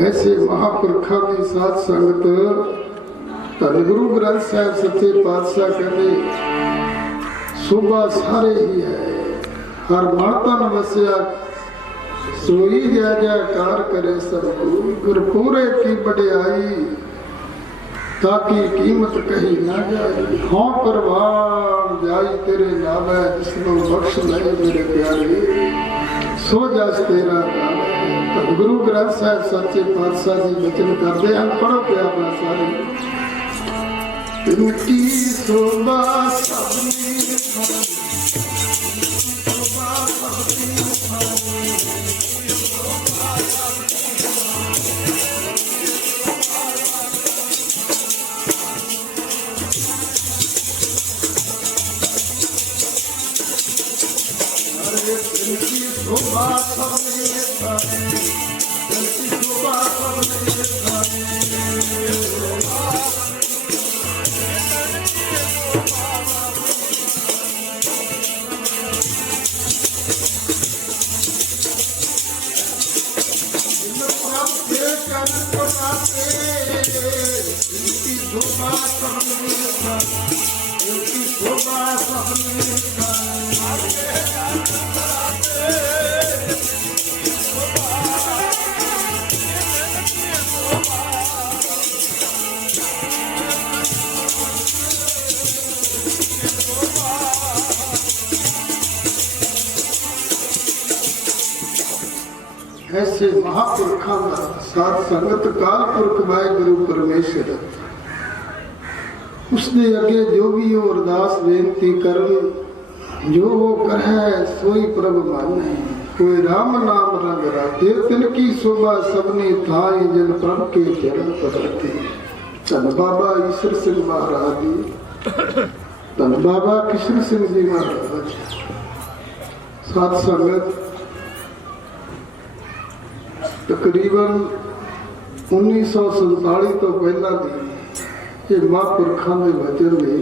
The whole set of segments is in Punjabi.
ऐसे महापुरखा की साध संगत धन गुरु ग्रंथ साहिब सच्चे पातशाह कहते सुबह सारे ही है, हर माता न वस्या सोई जय जयकार करे सब गुरपुरे की बड़ाई ताकि कीमत कही ना जाए। हाँ परवान जाई तेरे नावे जिसको बख्श ले मेरे प्यारे सो जस तेरा नाम है। गुरु ग्रंथ साहिब सच्चे पातशाह जी वचन करते हैं, पढ़ो प्या अपना सारे। इनकी शोभा सबनी ऐसे महापुरखा का साथ संगत काल पुरख वाहिगुरु परमेश्वर उसने अगे जो भी हो अरदास बेनती करन जो वो करे सोई प्रभु माने। कोई राम नाम रंग राते तिनकी शोभा सबने थाई जन प्रभु के चरण पकड़ते। धन बाबा ईश्वर सिंह महाराज जी, धन बाबा कृष्ण सिंह जी महाराज। साथ संगत तकरीबन 1947 तो पहला भी ये महापुरखा के वचन ने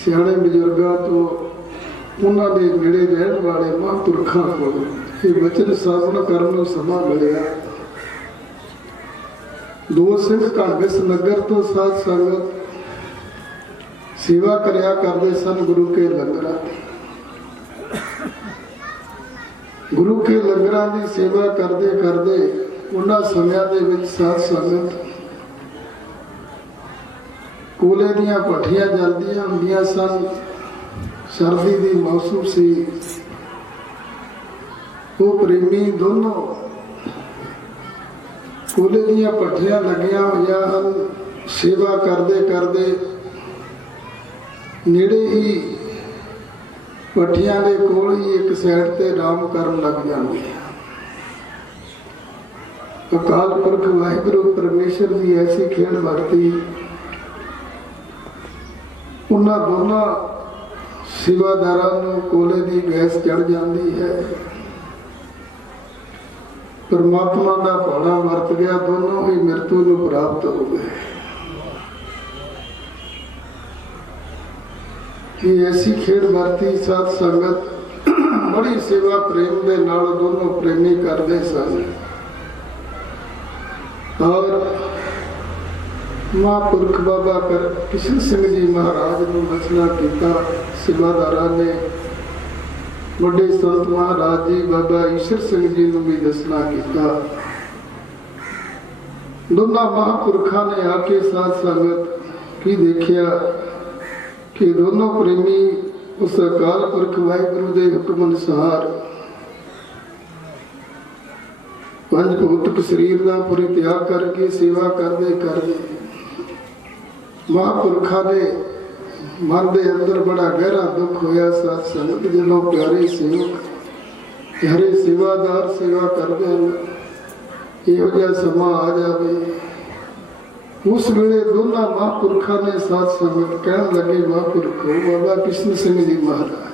सियाने बजुर्गों तो उन्होंने नेड़े रहने वाले महापुरखों को ये वचन साधन करने समा मिलया। दो सिंह कांग्रेस नगर तो साथ संगत सेवा करया करते सन गुरु के लंगरां। गुरु के लंगरां की सेवा करते करते उन्हां समयां दे विच साध संगत कोले दियां भट्ठियां जलदियां हुंदियां सन। सर्दी दी मौसम सी, वो प्रेमी दोनों कोले दियां भट्ठियां लगियां होइयां हन। सेवा करते करते नेड़े ही भट्ठियां दे कोल ही एक साइड ते आराम करन लग जांदे। अकाल पुरख वाहिगुरु परमेश्वर की ऐसी खेड़ वरती उन्हां दोनों सेवादारां नूं कोले की गैस चढ़ जाती है। परमात्मा का भाड़ा वरत गया, दोनों ही मृत्यु नूं प्राप्त हो गए। ये ऐसी खेड़ वरती साध संगत बड़ी सेवा प्रेम के नाल दोनों प्रेमी करते सन। और महापुरख बाबा कर कृष्ण सिंह जी महाराज ने दसना किया। सेवादारा ने बड़े संत महाराज जी बाबा ईश्वर सिंह जी ने भी दसना किया। दोनों महापुरखा ने आके साध संगत की देखिया कि दोनों प्रेमी उस अकाल पुरख वाहिगुरु के हुक्म अनुसार पंज भौतिक शरीर का पूरी त्याग करके सेवा करते करते महापुरखा ने मन के अंदर बड़ा गहरा दुख होया। साथ संगत जो प्यारे सेवक हरे सेवादार सेवा करते हैं इहो जिहा समा आ जाए। उस वेले दोनों महापुरखा ने साथ संगत कहन लगे महापुरखो बाबा कृष्ण सिंह जी महाराज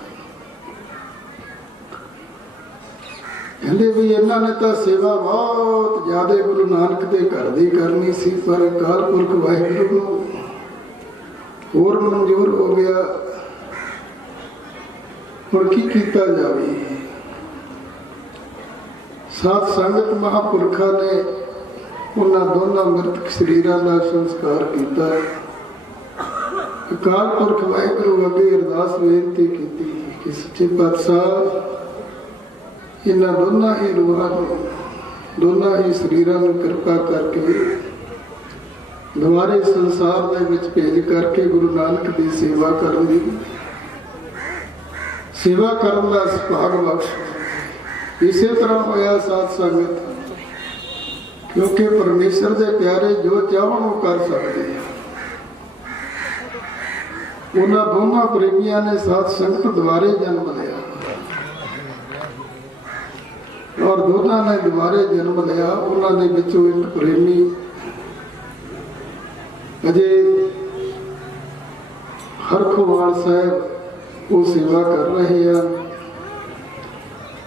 कहते भी इन्होंने तो सेवा बहुत ज्यादा गुरु नानक के घर की करनी सी, पर अकाल पुरख वाहिगुरु को होर मंजूर हो गया। हुण की कीता जावे। साध संगत महापुरखा ने ਉਹਨਾਂ ਦੋਨਾਂ ਮ੍ਰਿਤਕ ਸਰੀਰਾਂ ਦਾ ਸੰਸਕਾਰ ਕੀਤਾ। ਅਕਾਲ ਪੁਰਖ ਵਾਹਿਗੁਰੂ ਅੱਗੇ ਅਰਦਾਸ ਬੇਨਤੀ ਕੀਤੀ ਕਿ ਸੱਚੇ ਪਾਤਸ਼ਾਹ ਇਹਨਾਂ ਦੋਨਾਂ ਹੀ ਰੂਹਾਂ ਨੂੰ, ਦੋਨਾਂ ਹੀ ਸਰੀਰਾਂ ਨੂੰ ਕਿਰਪਾ ਕਰਕੇ ਦੁਆਰੇ ਸੰਸਾਰ ਦੇ ਵਿੱਚ ਭੇਜ ਕਰਕੇ ਗੁਰੂ ਨਾਨਕ ਦੀ ਸੇਵਾ ਕਰਨ ਦੀ ਸੇਵਾ ਕਰਨ ਦਾ ਸੁਭਾਗ ਬਖਸ਼। ਇਸੇ ਤਰ੍ਹਾਂ ਹੋਇਆ ਸਾਧ ਸੰਗਤ, ਕਿਉਂਕਿ ਪਰਮੇਸ਼ਰ ਦੇ ਪਿਆਰੇ ਜੋ ਚਾਹਣ ਉਹ ਕਰ ਸਕਦੇ ਆ। ਉਹਨਾਂ ਦੋਨਾਂ ਪ੍ਰੇਮੀਆਂ ਨੇ ਸਾਧ ਸੰਗਤ ਦੁਆਰੇ ਜਨਮ ਲਿਆ ਔਰ ਦੋਨਾਂ ਨੇ ਦੁਆਰੇ ਜਨਮ ਲਿਆ। ਉਹਨਾਂ ਦੇ ਵਿੱਚੋਂ ਇੱਕ ਪ੍ਰੇਮੀ ਅਜੇ ਹਰਖਵਾਲ ਸਾਹਿਬ ਉਹ ਸੇਵਾ ਕਰ ਰਹੇ ਆ।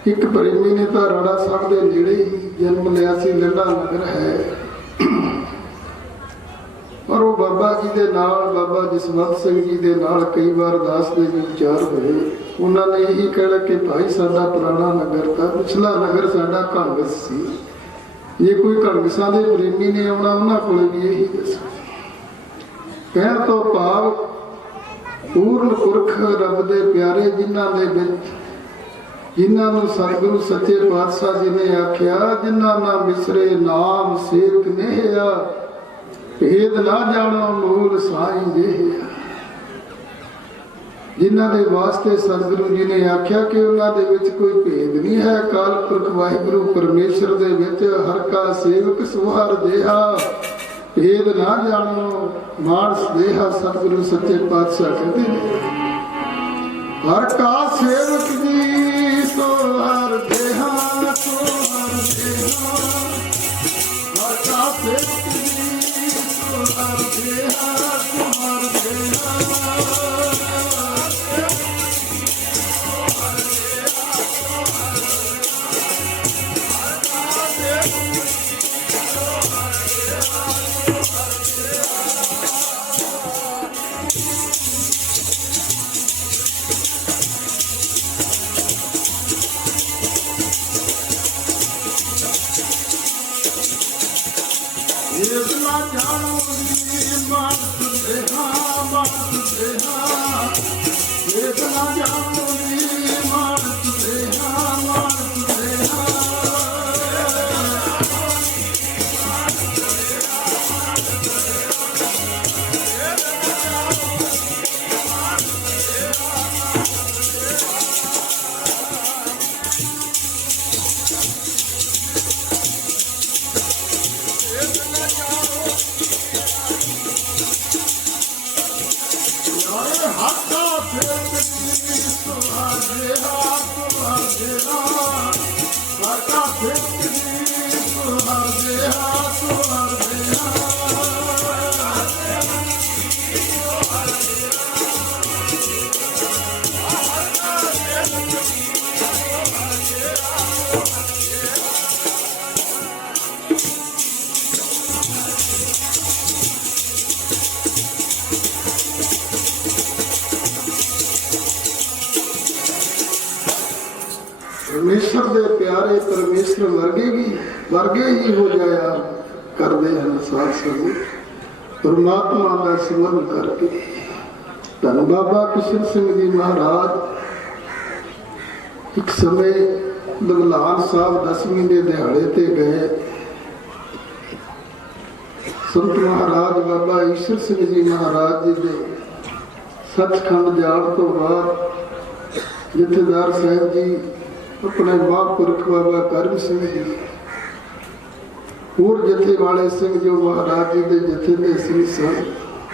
ਇੱਕ ਪ੍ਰੇਮੀ ਨੇ ਤਾਂ ਰਾੜਾ ਸਾਹਿਬ ਦੇ ਨੇੜੇ ਹੀ ਜਨਮ ਲਿਆ ਸੀ, ਲੰਡਾ ਨਗਰ ਹੈ, ਪਰ ਉਹ ਬਾਬਾ ਜੀ ਦੇ ਨਾਲ, ਬਾਬਾ ਜਸਵੰਤ ਸਿੰਘ ਜੀ ਦੇ ਨਾਲ ਕਈ ਵਾਰ ਦਾਸ ਦੇ ਵਿਚਾਰ ਹੋਏ। ਉਹਨਾਂ ਨੇ ਇਹੀ ਕਹਿਣਾ ਕਿ ਭਾਈ ਸਾਡਾ ਪੁਰਾਣਾ ਨਗਰ ਤਾਂ ਪਿਛਲਾ ਨਗਰ ਸਾਡਾ ਘਣਗਸ ਸੀ, ਜੇ ਕੋਈ ਘਣਗਸਾਂ ਦੇ ਪ੍ਰੇਮੀ ਨੇ ਆਉਣਾ ਉਹਨਾਂ ਕੋਲ ਵੀ ਇਹੀ ਦੱਸੋ। ਕਹਿਣ ਤੋਂ ਭਾਵ ਪੂਰਨ ਪੁਰਖ ਰੱਬ ਦੇ ਪਿਆਰੇ ਜਿਨ੍ਹਾਂ ਦੇ ਵਿੱਚ, ਜਿਨ੍ਹਾਂ ਨੂੰ ਸਤਿਗੁਰੂ ਸੱਚੇ ਪਾਤਸ਼ਾਹ ਜੀ ਨੇ ਆਖਿਆ, ਜਿਨ੍ਹਾਂ ਨਾਲ ਮਿਸਰੇ ਨਾਮ ਸੇਵਕ ਨੇਹਿਆ, ਭੇਦ ਨਾ ਜਾਣੋ ਮੂਲ ਸਾਈਂ ਜਿਹਾ। ਜਿਨ੍ਹਾਂ ਦੇ ਵਾਸਤੇ ਸਤਿਗੁਰੂ ਜੀ ਨੇ ਆਖਿਆ ਕਿ ਉਹਨਾਂ ਦੇ ਵਿੱਚ ਕੋਈ ਭੇਦ ਨਹੀਂ ਹੈ। ਅਕਾਲ ਪੁਰਖ ਵਾਹਿਗੁਰੂ ਪਰਮੇਸ਼ਰ ਦੇ ਵਿੱਚ ਹਰ ਕਾ ਸੇਵਕ ਸੁਹਰ ਜਿਹਾ, ਭੇਦ ਨਾ ਜਾਣੋ ਮਾਨਸ ਦੇਹਾ। ਸਤਿਗੁਰੂ ਸੱਚੇ ਪਾਤਸ਼ਾਹ ਕਹਿੰਦੇ ਨੇ, ਹਰ ਕਾ ਸੇਵਕ ਜੀ ਸੁਹਰ ਜਿਹਾ, ਸੁਹਰ ਜਿਹਾ, ਹਰ ਕਾ ਸੇਵਕ ਜੀ ਸੁਹਰ ਜਿਹਾ, ਸੁਹਰ ਜਿਹਾ। परमेश्वर दे प्यारे परमेश्वर वर्गे ही हो जाया करते हैं साथ संगत। परमात्मा का स्मरण करके धन बाबा किशन सिंह जी महाराज एक समय बगलान साहब 10वीं के दिहाड़े ते गए। संत महाराज बाबा ईश्वर सिंह जी महाराज जी के सचखंड जाण तो बाद जथेदार साहब जी अपने महापुरख बाबा करम सिंह जी और जथे वाले सिंह जो महाराज जी के जथे के सिंह सन,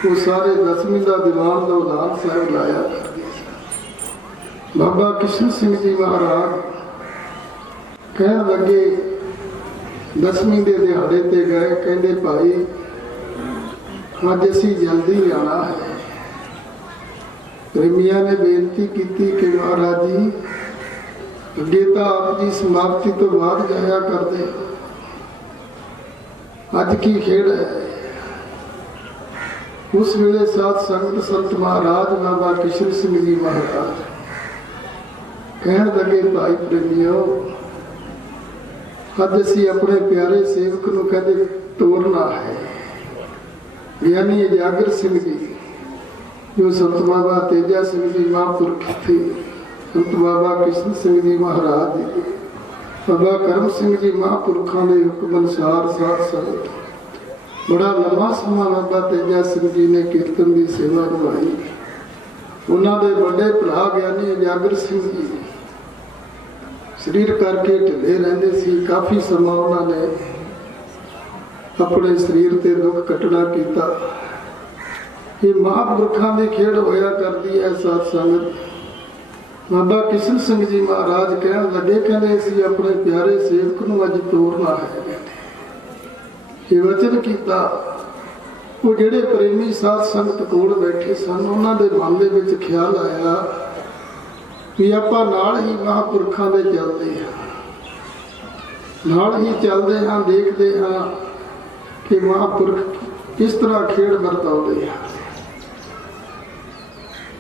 वो सारे 10वीं का दीवान दौलान साहब लाया करते। बाबा किशन सिंह जी महाराज कह लगे 10वीं के दिहाड़े ते गए, कहते भाई अज असी जल्दी आना है। प्रेमिया ने बेनती की कि महाराज जी अगे तो आप जी समाप्ति तो बाद जाया करते, अज की खेड़ है। उस वेले साथ संगत संत महाराज बाबा किशन सिंह जी महाराज कह लगे भाई प्रेमियो अज असी अपने प्यारे सेवक नूं कहते तोड़ना है। ज्ञानी जागर सिंह जी जो संत बाबा तेजा सिंह जी महापुरख थे, संत बाबा कृष्ण सिंह जी महाराज जी, बाबा करम सिंह जी महापुरखों के हुक्म अनुसार साध संगत बड़ा लंबा समा बाबा तेजा सिंह जी ने कीर्तन की सेवा निभाई। उन्होंने बड़े भरा ज्ञानी जागर सिंह जी शरीर करके ढिले रहते सी, काफ़ी समा उन्होंने अपने शरीर से दुख कटना किया। ये महापुरखों की खेड़ होया करती है साध संगत। बाबा किशन सिंह जी महाराज कह लगे, कहते असीं अपने प्यारे सेवक नूं अज तोड़ना है। ये वचन किया। वो जेडे प्रेमी साध संगत कोल बैठे सन, उन्होंने मन दे विच ख्याल आया भी आपां नाल ही महापुरखों दे चलदे हां, नाल ही चलदे हां, देखदे हां कि महापुरख किस तरह खेड़ वरताउंदे हैं।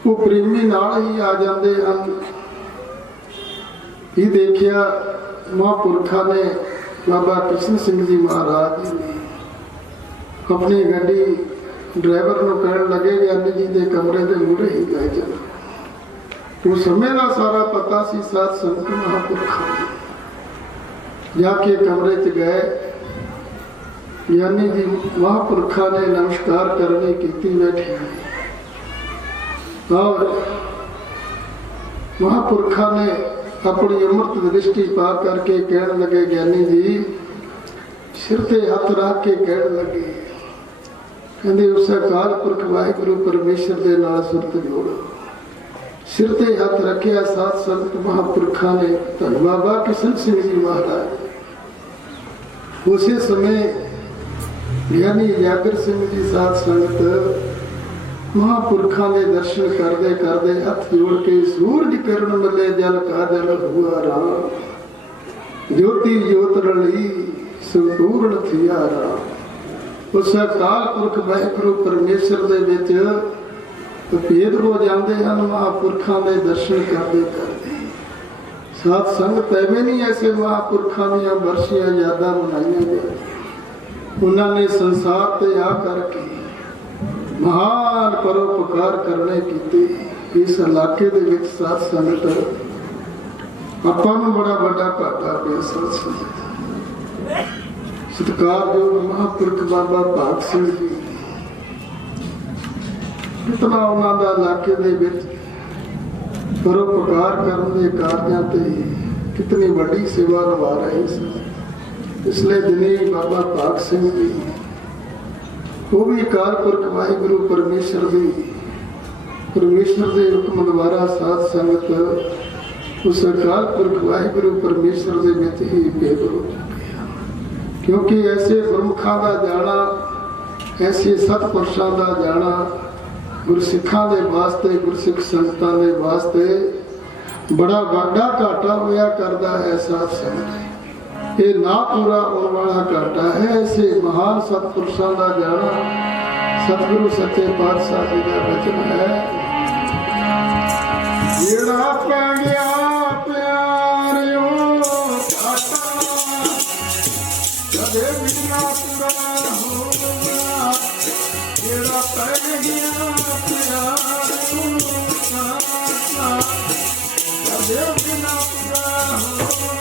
वो प्रेमी नाल ही आ जाते हैं। ये देखिया महापुरखा ने बाबा कृष्ण सिंह जी महाराज जी ने अपनी गड्डी ड्राइवर को कहन लगे, ज्ञानी जी के कमरे के मूहरे ही गए चल। वो समय का सारा पता सी साध संगत महापुरखा जाके कमरे च गए। ज्ञानी जी महापुरखा ने नमस्कार करने की बैठे और महापुरखा ने अपनी अमृत दृष्टि पा करके कहने लगे, ज्ञानी जी सिर ते हथ रख के कहने लगे, कहते उस अकाल पुरख वाहिगुरु परमेश्वर के नाल सुरत जोड़ो। सिर ते हथ रखिया साध संगत महापुरखा ने धन बाबा किशन सिंह जी महाराज। उसी समय ज्ञानी जागर सिंह जी साध संगत महापुरखा ने दर्शन करते करते हथ जोड़ के सूरज किरण मले जल का जल हुआ राम, ज्योति ज्योत रली संपूर्ण थिया राम। उस अकाल पुरख वाहिगुरु परमेश्वर दे विच भेद हो जाते हैं। महापुरखा ने दर्शन करते करते साध संगत एवं नहीं ऐसे महापुरखा दियां बरसियां यादां मनाइयां जाए। उन्होंने संसार ते आ करके महान परोपकार करने की इस इलाके दे विच साध संगत आपां नूं बड़ा बड़ा घाटा पिया। साध संगत सत्कारयोग महापुरख बाबा भाग सिंह जी कितना उन्होंने इलाके दे विच परोपकार करने के कार्यों ते कितनी बड़ी सेवा निभा रहे सन। पिछले दिनी बाबा भाग सिंह जी वो भी अकाल पुरख वाहिगुरु परमेश्वर के हुक्म द्वारा साध संगत उस अकाल पुरख वाहिगुरु परमेश्वर के विच ही भेद हो चुके हैं। क्योंकि ऐसे प्रमुखों का जाना, ऐसे सतपुरुषों का जाना गुरसिखां के वास्ते, गुरसिख संगतां के वास्ते बड़ा वाडा घाटा होया करता है। साध संगत ये ना पूरा होने वाला घाटा है। ऐसे महान सतपुरुषों का जाना सतगुरु सच्चे पातशाह जी का वचन है, जेड़ा पै गया प्यारियो घाटा कदे भी ना पूरा होगा। जेड़ा पै गया प्यारियो घाटा कदे भी ना पूरा होगा।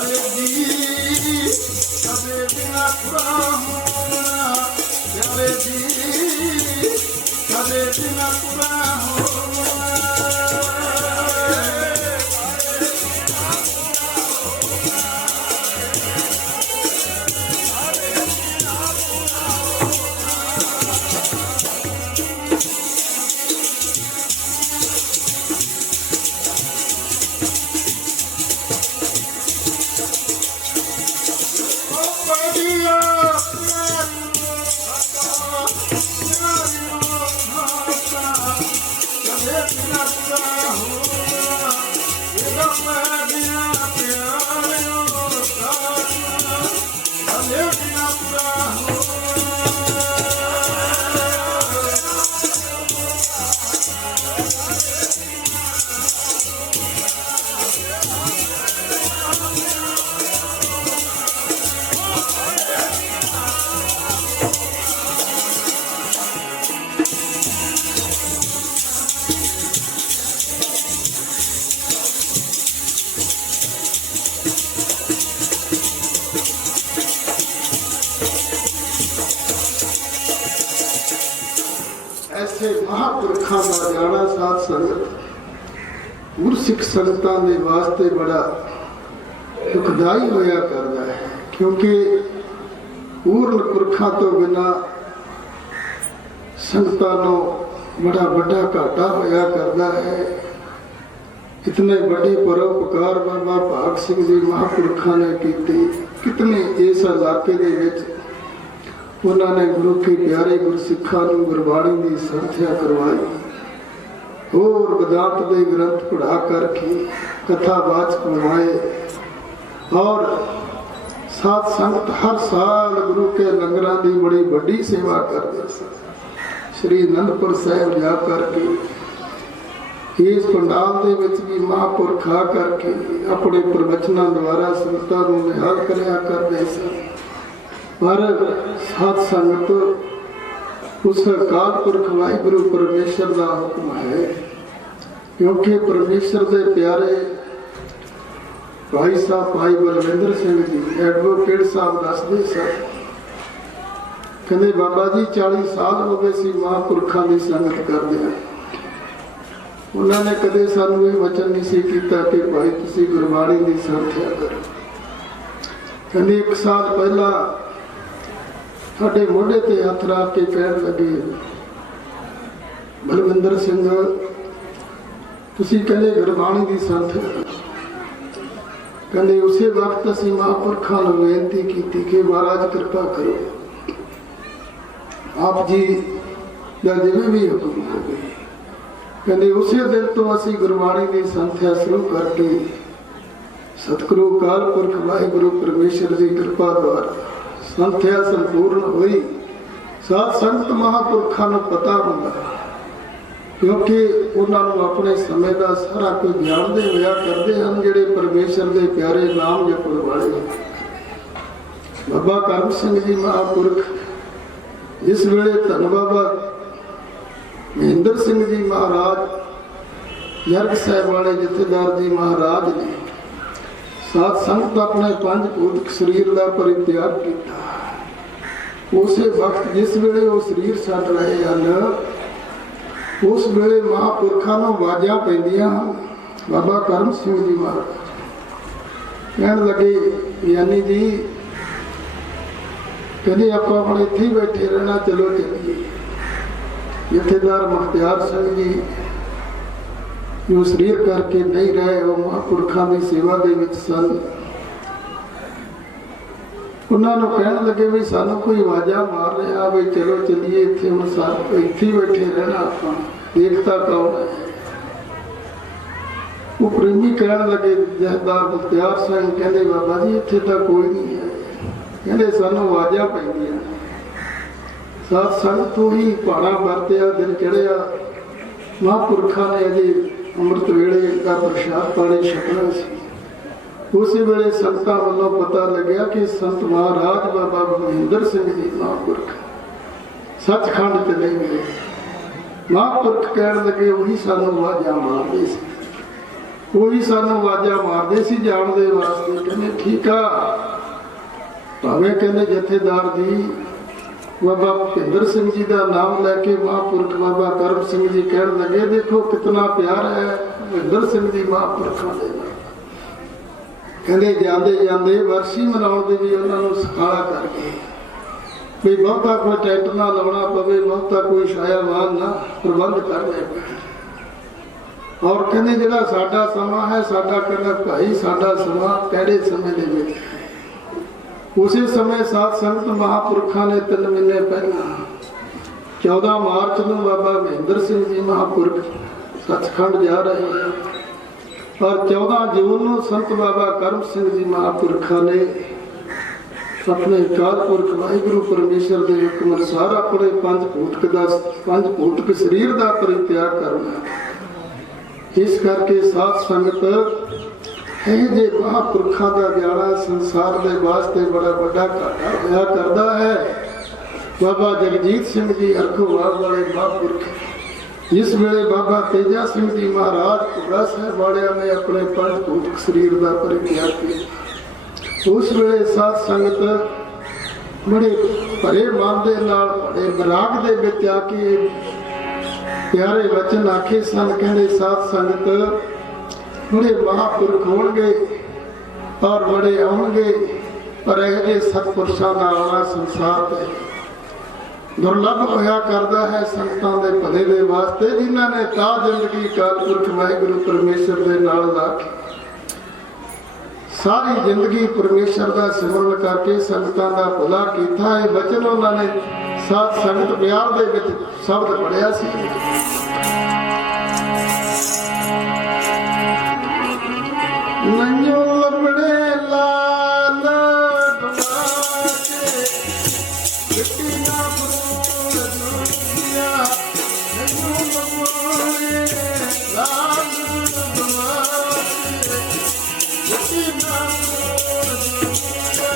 प्यारे जी कदे बिना पूरा होना प्यारे जी कदे बिना पूरा होना ऐसे महापुरखों का जाना साध संगत गुरसिख संगतां दे वास्ते बड़ा दुखदाई होया करता है क्योंकि पूर्ण पुरखों तो बिना संगतां नूं बड़ा बड़ा घाटा होया करता है। इतने बड़े परोपकार बाबा भाग सिंह जी महापुरखों ने कीते कितने इस इलाके दे विच उन्होंने गुरु के प्यारे गुरसिखां नूं गुरबाणी की संथ्या करवाई और वेदांत के ग्रंथ पढ़ा करके कथावाचक बनवाए और साध संगत हर साल गुरु के लंगरां की बड़ी बड़ी सेवा करते सन। श्री आनंदपुर साहिब जा करके इस पंडाल दे विच भी महापुरख आ करके अपने प्रवचनों द्वारा संगतां नूं निहाल करया करते सन। पर साध संगत उस अकाल पुरख वाहिगुरु परमेश्वर का हुक्म है क्योंकि परमेश्वर के प्यारे भाई साहब भाई बलविंदर सिंह जी एडवोकेट साहब दसदे सन कहते बाबा जी 40 साल हो गए सी महापुरखों की संगत करदे उन्होंने कदे सानू ये वचन नहीं सी कीता कि भाई तुसी गुरबाणी की संथ्या करो। कहते 1 साल पहला साडे मोढ़े ते हथ रख के कहन लगे बलविंदर सिंह तुसी कहते गुरबाणी की संथ्या कहते उसे वक्त असीं महापुरखों नूं बेनती की कि महाराज कृपा करो आप जी दा जिवें भी हुक्म हो गई। कहते उसे दिन तो असीं गुरबाणी की संथ्या शुरू करके सतगुरु अकाल पुरख वाहिगुरु परमेश्वर की कृपा द्वारा संथ्या संपूर्ण हुई। साध संगत महापुरखों को पता होंदा क्योंकि उन्होंने अपने समय का सारा कुछ जानते होया करते हैं जिहड़े परमेश्वर के प्यारे नाम जपण वाले। बाबा करम सिंह जी महापुरख जिस वेले धन बाबा महेंद्र सिंह जी महाराज यर्ग साहिब वाले जथेदार जी महाराज ने साध संगत अपने 5 भौतिक शरीर का परित्याग किया। उस वक्त जिस वेले वो शरीर छड्ड रहे हैं उस वेले महापुरखों नूं आवाज़ां पैंदियां बाबा करम सिंह जी महाराज कहण लगे यानी जी कहते आप अपने इत्थे ही बैठे रहना चलो चलिए। जथेदार मुख्तियार सिंह जी जो शरीर करके नहीं रहे वो महापुरखों की सेवा के विच सन। उन्होंने कहन लगे भी सानू कोई आवाज़ा मार रहा भी चलो चलिए इत्थे हुण सारे इत्थे ही बैठे रहना आपां देखता कौन है। वो प्रेमी कहन लगे जथेदार मुख्तियार सिंह कहते बाबा जी इत्थे तो कोई नहीं है कहते सानू आवाज़ा पैंदियां। साध संगत तो ही पहाड़ा वरत्या दिन चढ़िया महापुरखों ने अजे अमृत वेले का प्रसाद पानी छकना सी। उस वेले संगतां वालों पता लग्या कि संत महाराज बाबा महेंद्र सिंह जी महापुरख सचखंड चले गए। महापुरख कहन लगे वही सानू आवाज़ां मारदे सी ਉਹੀ ਸਾਨੂੰ ਆਵਾਜ਼ਾਂ ਮਾਰਦੇ ਸੀ ਜਾਣ ਦੇ ਵਾਸਤੇ। ਕਹਿੰਦੇ ਠੀਕ ਆ, ਭਾਵੇਂ ਕਹਿੰਦੇ ਜਥੇਦਾਰ ਜੀ ਬਾਬਾ ਭੁਪਿੰਦਰ ਸਿੰਘ ਜੀ ਦਾ ਨਾਮ ਲੈ ਕੇ ਮਹਾਂਪੁਰਖ ਬਾਬਾ ਕਰਮ ਸਿੰਘ ਜੀ ਕਹਿਣ ਲੱਗੇ, ਦੇਖੋ ਕਿਤਨਾ ਪਿਆਰ ਹੈ ਭੁਪਿੰਦਰ ਸਿੰਘ ਜੀ ਮਹਾਂਪੁਰਖਾਂ ਦੇ ਨਾਲ। ਕਹਿੰਦੇ ਜਾਂਦੇ ਜਾਂਦੇ ਵਰਸੀ ਮਨਾਉਣ ਦੀ ਵੀ ਉਹਨਾਂ ਨੂੰ ਸਿਖਾਲਾ ਕਰ ਗਏ ਵੀ ਬਹੁਤਾ ਕੋਈ ਟੈਂਟ ਨਾ ਲਾਉਣਾ ਪਵੇ, ਬਹੁਤਾ ਕੋਈ ਛਾਇਆਵਾਨ ਨਾ ਪ੍ਰਬੰਧ ਕਰਨੇ ਪੈਣ। ਔਰ ਕਹਿੰਦੇ ਜਿਹੜਾ ਸਾਡਾ ਸਮਾਂ ਹੈ, ਸਾਡਾ ਕਹਿੰਦਾ ਭਾਈ ਸਾਡਾ ਸਮਾਂ ਕਿਹੜੇ ਸਮੇਂ ਦੇ ਵਿੱਚ ਹੈ। ਉਸੇ ਸਮੇਂ ਸਾਧ ਸੰਗਤ ਮਹਾਂਪੁਰਖਾਂ ਨੇ 3 ਮਹੀਨੇ ਪਹਿਲਾਂ 14 ਮਾਰਚ ਨੂੰ ਬਾਬਾ ਮਹਿੰਦਰ ਸਿੰਘ ਜੀ ਮਹਾਂਪੁਰਖ ਸੱਚਖੰਡ ਜਾ ਰਹੇ ਹਨ ਔਰ 14 ਜੂਨ ਨੂੰ ਸੰਤ ਬਾਬਾ ਕਰਮ ਸਿੰਘ ਜੀ ਮਹਾਂਪੁਰਖਾਂ ਨੇ ਆਪਣੇ ਅਕਾਲ ਪੁਰਖ ਵਾਹਿਗੁਰੂ ਪਰਮੇਸ਼ਰ ਦੇ ਹੁਕਮ ਅਨੁਸਾਰ ਆਪਣੇ 5 ਭੂਤਕ ਸਰੀਰ ਦਾ ਪਰਿਤਿਆਗ ਕਰਨਾ। ਇਸ ਕਰਕੇ ਸਾਧ ਸੰਗਤ ਇਹ ਜੇ ਮਹਾਂਪੁਰਖਾਂ ਦਾ ਗਿਆਨਾ ਸੰਸਾਰ ਦੇ ਵਾਸਤੇ ਬੜਾ ਵੱਡਾ ਘਾਟਾ ਹੋਇਆ ਕਰਦਾ ਹੈ। ਬਾਬਾ ਜਗਜੀਤ ਸਿੰਘ ਜੀ ਅਰਖੋਵਾਲ ਵਾਲੇ ਮਹਾਂਪੁਰਖ, ਜਿਸ ਵੇਲੇ ਬਾਬਾ ਤੇਜਾ ਸਿੰਘ ਜੀ ਮਹਾਰਾਜ ਘੋੜਾ ਸਾਹਿਬ ਵਾਲਿਆਂ ਨੇ ਆਪਣੇ 5 ਭੂਤਕ ਸਰੀਰ ਦਾ ਪਰਿਤਿਆਗ ਕੀਤਾ, ਉਸ ਵੇਲੇ ਸਾਧ ਸੰਗਤ ਬੜੇ ਭਰੇ ਮਨ ਦੇ ਨਾਲ ਬੜੇ ਵਿਰਾਗ ਦੇ ਵਿੱਚ ਆ ਕੇ ਪਿਆਰੇ ਵਚਨ ਆਖੇ ਸਨ। ਕਹਿੰਦੇ ਸਾਧ ਸੰਗਤ ਬੜੇ ਮਹਾਂਪੁਰਖ ਹੋਣਗੇ ਔਰ ਬੜੇ ਆਉਣਗੇ, ਪਰ ਇਹ ਜਿਹੇ ਸਤਪੁਰਸ਼ਾਂ ਦਾ ਆਉਣਾ ਸੰਸਾਰ ਤੇ ਦੁਰਲੱਭ ਹੋਇਆ ਕਰਦਾ ਹੈ ਸੰਤਾਂ ਦੇ ਭਲੇ ਦੇ ਵਾਸਤੇ, ਜਿਨ੍ਹਾਂ ਨੇ ਤਾਂ ਜ਼ਿੰਦਗੀ ਅਕਾਲ ਪੁਰਖ ਵਾਹਿਗੁਰੂ ਪਰਮੇਸ਼ਰ ਦੇ ਨਾਲ ਲਾ ਕੇ ਸਾਰੀ ਜ਼ਿੰਦਗੀ ਪਰਮੇਸ਼ਰ ਦਾ ਸਿਮਰਨ ਕਰਕੇ ਸੰਗਤਾਂ ਦਾ ਭਲਾ ਕੀਤਾ। ਇਹ ਵਚਨ ਉਹਨਾਂ ਨੇ ਸਾਧ ਸੰਗਤ ਪਿਆਰ ਦੇ ਵਿੱਚ ਸ਼ਬਦ ਪੜਿਆ ਸੀ। ਨੰਨੂ ਲੱਭੜੇ ਲਾਲ ਦਵਾਕੇ ਮਿੱਟੀ ਨਾ ਬੂਰ ਦੁਨੀਆ, ਨੰਨੂ ਲੱਭੜੇ ਲਾਲ ਦਵਾਕੇ ਮਿੱਟੀ ਨਾ ਬੂਰ ਦੁਨੀਆ।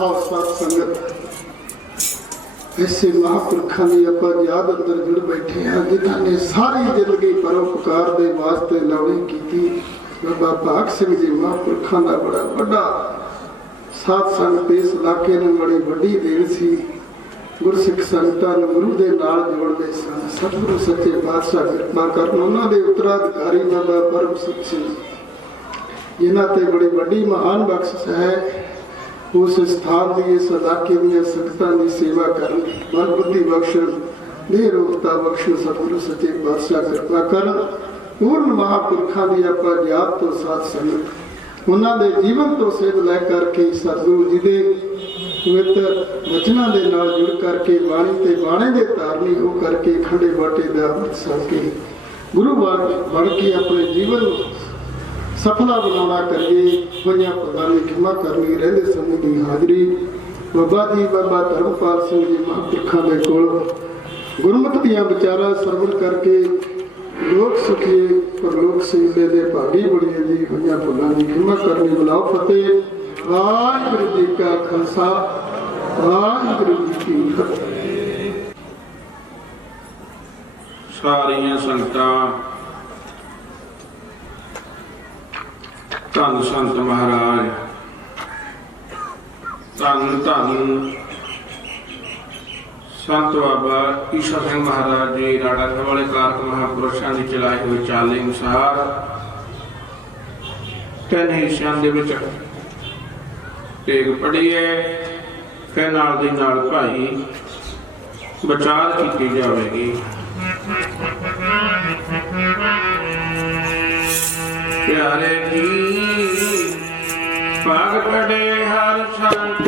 ਆਓ ਸਤ ਸੰਗਤ ऐसे महापुरखों की आप याद अंदर जुड़ बैठे हैं जिन्होंने सारी जिंदगी परोपकार के वास्ते लाउनी की। बाबा भाग सिंह जी महापुरखों का बड़ा बड़ा साथ संगत इस इलाके में बड़ी वड्डी देन सी। गुरसिख संगतां नूं गुरु दे नाल जोड़दे सन। सतगुरु सच्चे पातशाह कृपा करन उन्हां दे उत्तराधिकारी बाबा परम सिंह जी जिन्हां ते बड़ी वड्डी महान बख्शिश है। उस स्थान की इस इलाके दी संगतां की सेवा करन बल बुद्धि बख्शण देह रोगता बख्शण सतगुरु सच्चे पातशाह कृपा करन। पूर्ण महापुरखों की आप याद तो साथ संगत उन्होंने जीवन तो सेध लै करके सतगुरु जी के पवित्र वचनों के नाल जुड़ करके बाणी ते बाणे के धारनी हो करके खंडे बाटे का अमृत छक के गुरु बन के अपने जीवन सफला बनाना करिए। हुई प्रधान खिमा करनी रहते समय की हाजरी बाबा जी बाबा धर्मपाल सिंह जी महापुरखों के कोल गुरमत दियां विचारां श्रवण करके लोक सुखिए पर लोक सिंधे दे भागी बड़िए जी। हुई प्रधान खिमा करनी बुलाओ फतेह। वाहिगुरू जी का खालसा वाहिगुरू जी की फतेह। सारियां संगतां धन संत महाराज धन धन संत बाबा ईशा सिंह महाराज जी राड़ा वाले कारक महापुरुषों की चलाए हुए चाले अनुसार तीन हिस्सों के टेक पढ़ी है। फिर नाल दी नाल भाई विचार की जाएगी। प्यारे की पग पड़े हर संत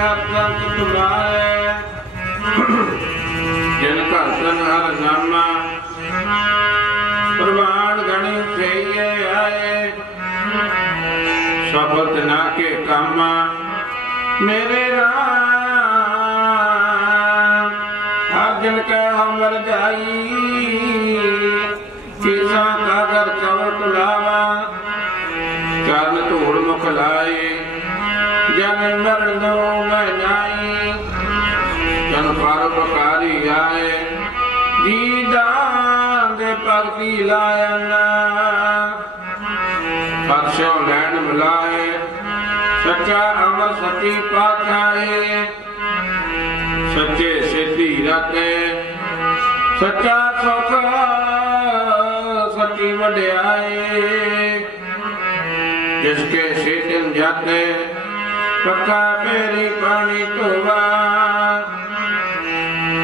हर संत तुम्हारे जिन घर तन हर नामा प्रवान गणी थे आए सफल ना के कामा मेरे राम हर जन के हमर जाई किसा कागर कवर कुलावा चरण धूड़ मुख लाए जन मरण दो मैं नाई जन पर पकारी आए जी दान दे भगती लायना बख्शो लैन मिलाए सच्चा अमर सच्ची पातशाही सच्चे सिद्धि रखे सच्चा सुख सच्ची वड्याई जिसके सीतन जाते पक्का मेरी पानी टोवा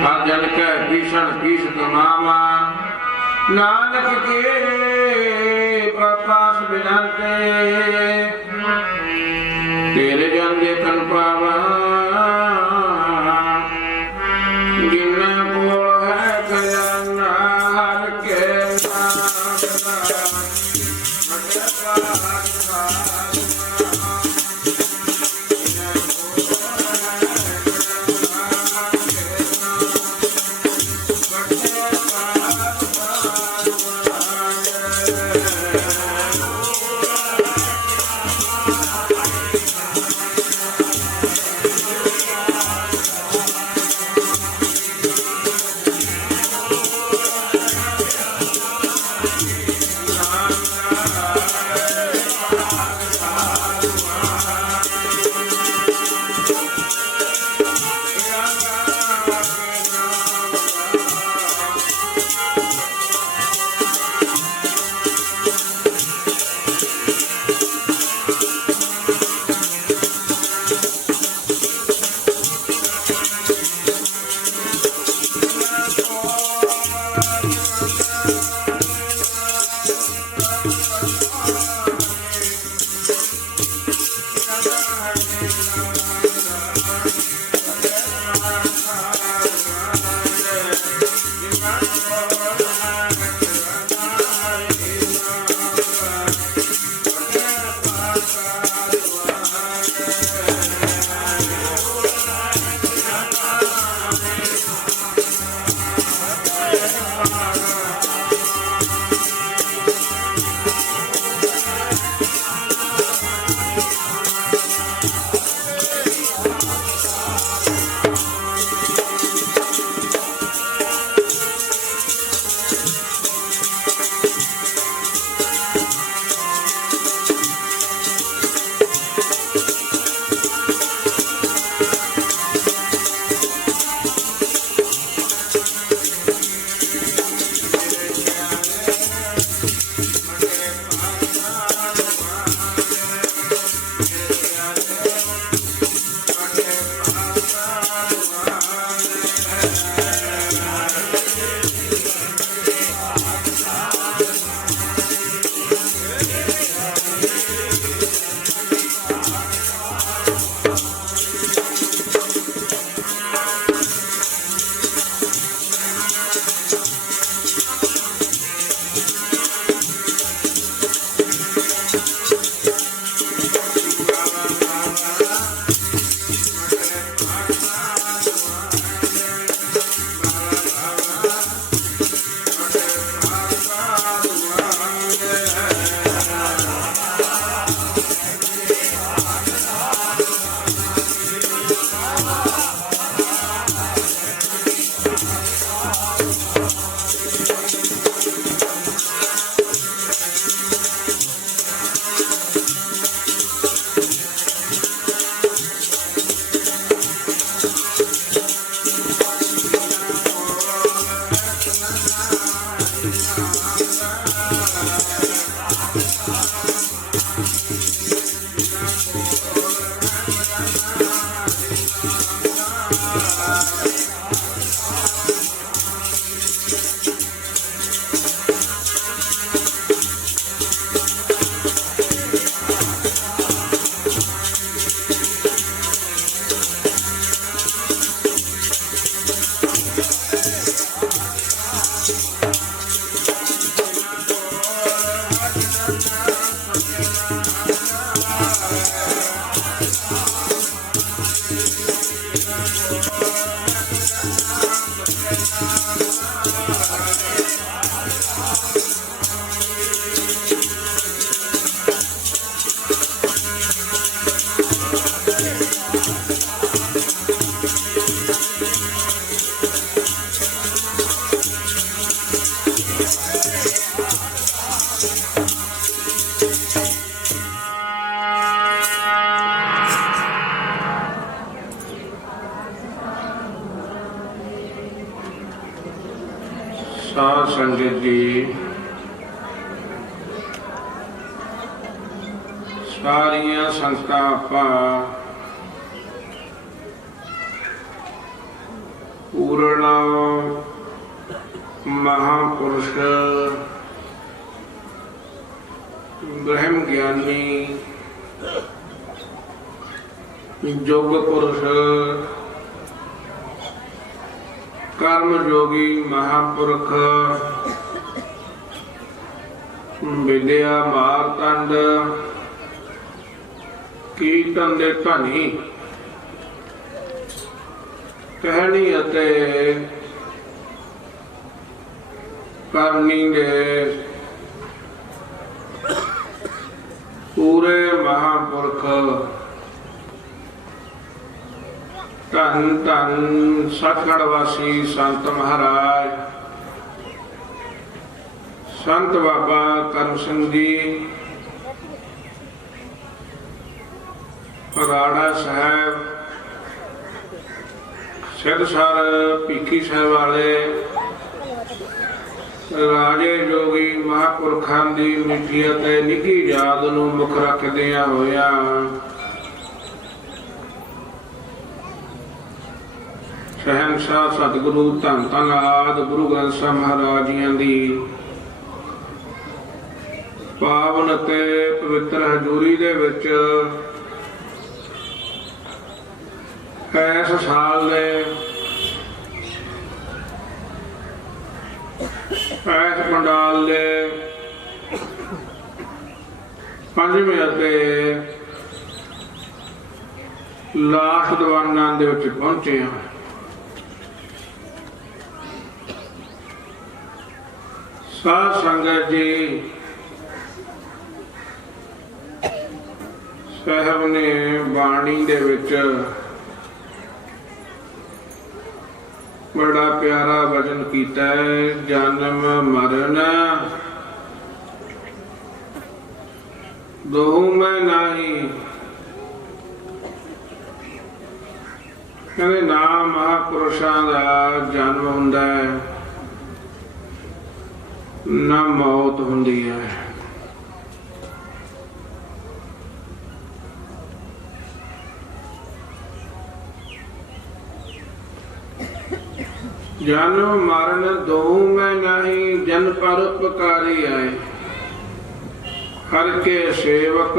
हर जन के भीषण भीष कमावा नानक के प्रकाश बिनाते तेरे जन देखन पावा जिन्ना कोल है खजाना हर के नाम संगत जी, सारियां संगतां आपां पूर्ण महापुरुष ब्रह्म ज्ञानी योग पुरुष कर्म योगी महापुरख विद्या मारतंड कीर्तन दे धनी कहनी अते करनी दे पूरे महापुरख धन धन सतगढ़ वासी संत महाराज संत बाबा करम सिंह जी राड़ा साहब सिद्धसर भीखी साहब वाले राजे जोगी महापुरखां दी मिठी अते निੱਘੀ याद नूं मुख रखदियां होइयां शहनशाह सतगुरु धन धन आदि गुरु ग्रंथ साहिब महाराज जियां दी पावन ते पवित्र हजूरी दे विच इस साल दे इस पंडाल दे पंजवें अते लास्ट दीवानां दे विच पहुंचे हां। साध संगत जी साहब ने बाणी दे विच बड़ा प्यारा वचन कीता है, जन्म मरण दोहू में नाही। कहते ना महापुरुषां दा जन्म हुंदा है ना मौत हुंदी है। जन्म मरण दोहू में नहीं, जन पर उपकारी आए। हर के सेवक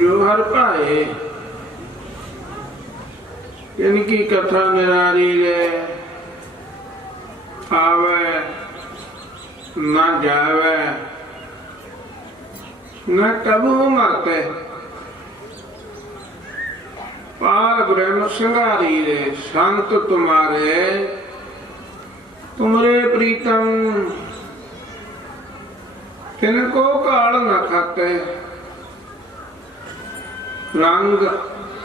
जो हर पाए, इनकी कथा निरारी है। आवे न जावे न कबू मरते, पार ब्रह्म संगारी रे। संत तुम्हारे तुमरे प्रीतम, तिनको काल न खाते। रंग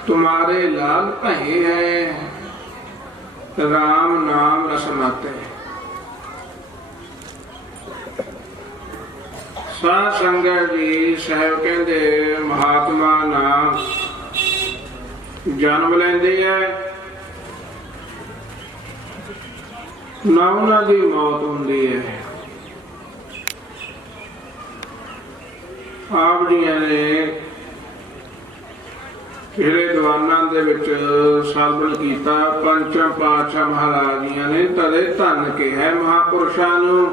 तुम्हारे लाल भये है, राम नाम रसमाते। साध संगत जी साहब कहते महात्मा नाम जन्म लेंदे है ना उन्हां दी मौत हुंदी है। आप जियां ने पिछले दीवानां दे विच सरवण कीता, पंचम पातशाह महाराज जियां ने तदे धन कहा महापुरुषां नूं।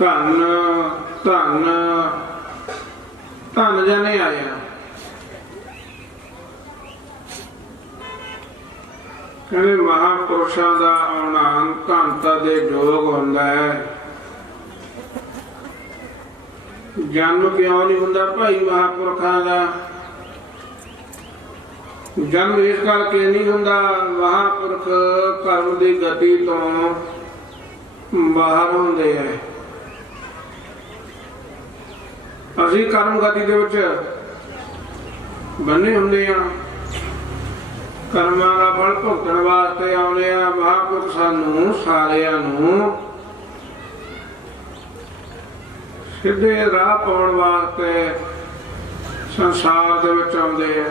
धन धन धन जाने आया। कहते महापुरुषों का आना धनता दे जोग होंदा है। जन्म क्यों नहीं हुंदा भाई महापुरखों का? जन्म इस करके नहीं हुंदा, महापुरख कर्म की गति तो बाहर होंदे है। असी कर्म गति दे विच बन्ने हुंदे आ, कर्मां दा फल भुगतण वास्ते आउंदे आ। महापुरख सानू सारिआं नूं सीधे राह पाउण वास्ते संसार दे विच आउंदे आ।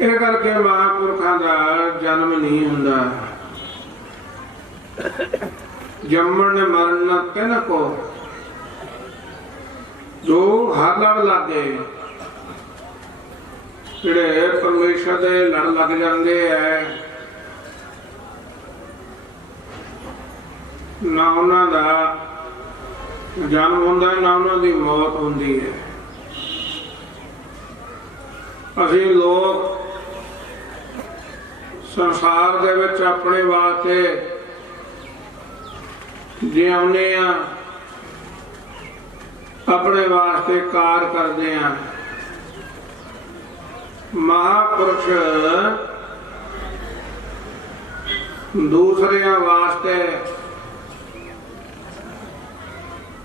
ਇਹ ਕਰਕੇ ਮਹਾਂਪੁਰਖਾਂ ਦਾ ਜਨਮ ਨਹੀਂ ਹੁੰਦਾ। ਜੰਮਣ ਮਰਨ ਤਿੰਨ ਕੋ ਜੋ ਹਰ ਲੜ ਲੱਗੇ, ਜਿਹੜੇ ਪਰਮੇਸ਼ਰ ਦੇ ਲੜ ਲੱਗ ਜਾਂਦੇ ਐ, ਨਾ ਉਹਨਾਂ ਦਾ ਜਨਮ ਹੁੰਦਾ ਨਾ ਉਹਨਾਂ ਦੀ ਮੌਤ ਹੁੰਦੀ ਹੈ। ਅਸੀਂ ਲੋਕ ਸੰਸਾਰ ਦੇ ਵਿੱਚ ਆਪਣੇ ਵਾਸਤੇ ਜਿਉਂਦੇ ਆ, ਆਪਣੇ ਵਾਸਤੇ ਕਾਰ ਕਰਦੇ ਆ। ਮਹਾਂਪੁਰਸ਼ ਦੂਸਰਿਆਂ ਵਾਸਤੇ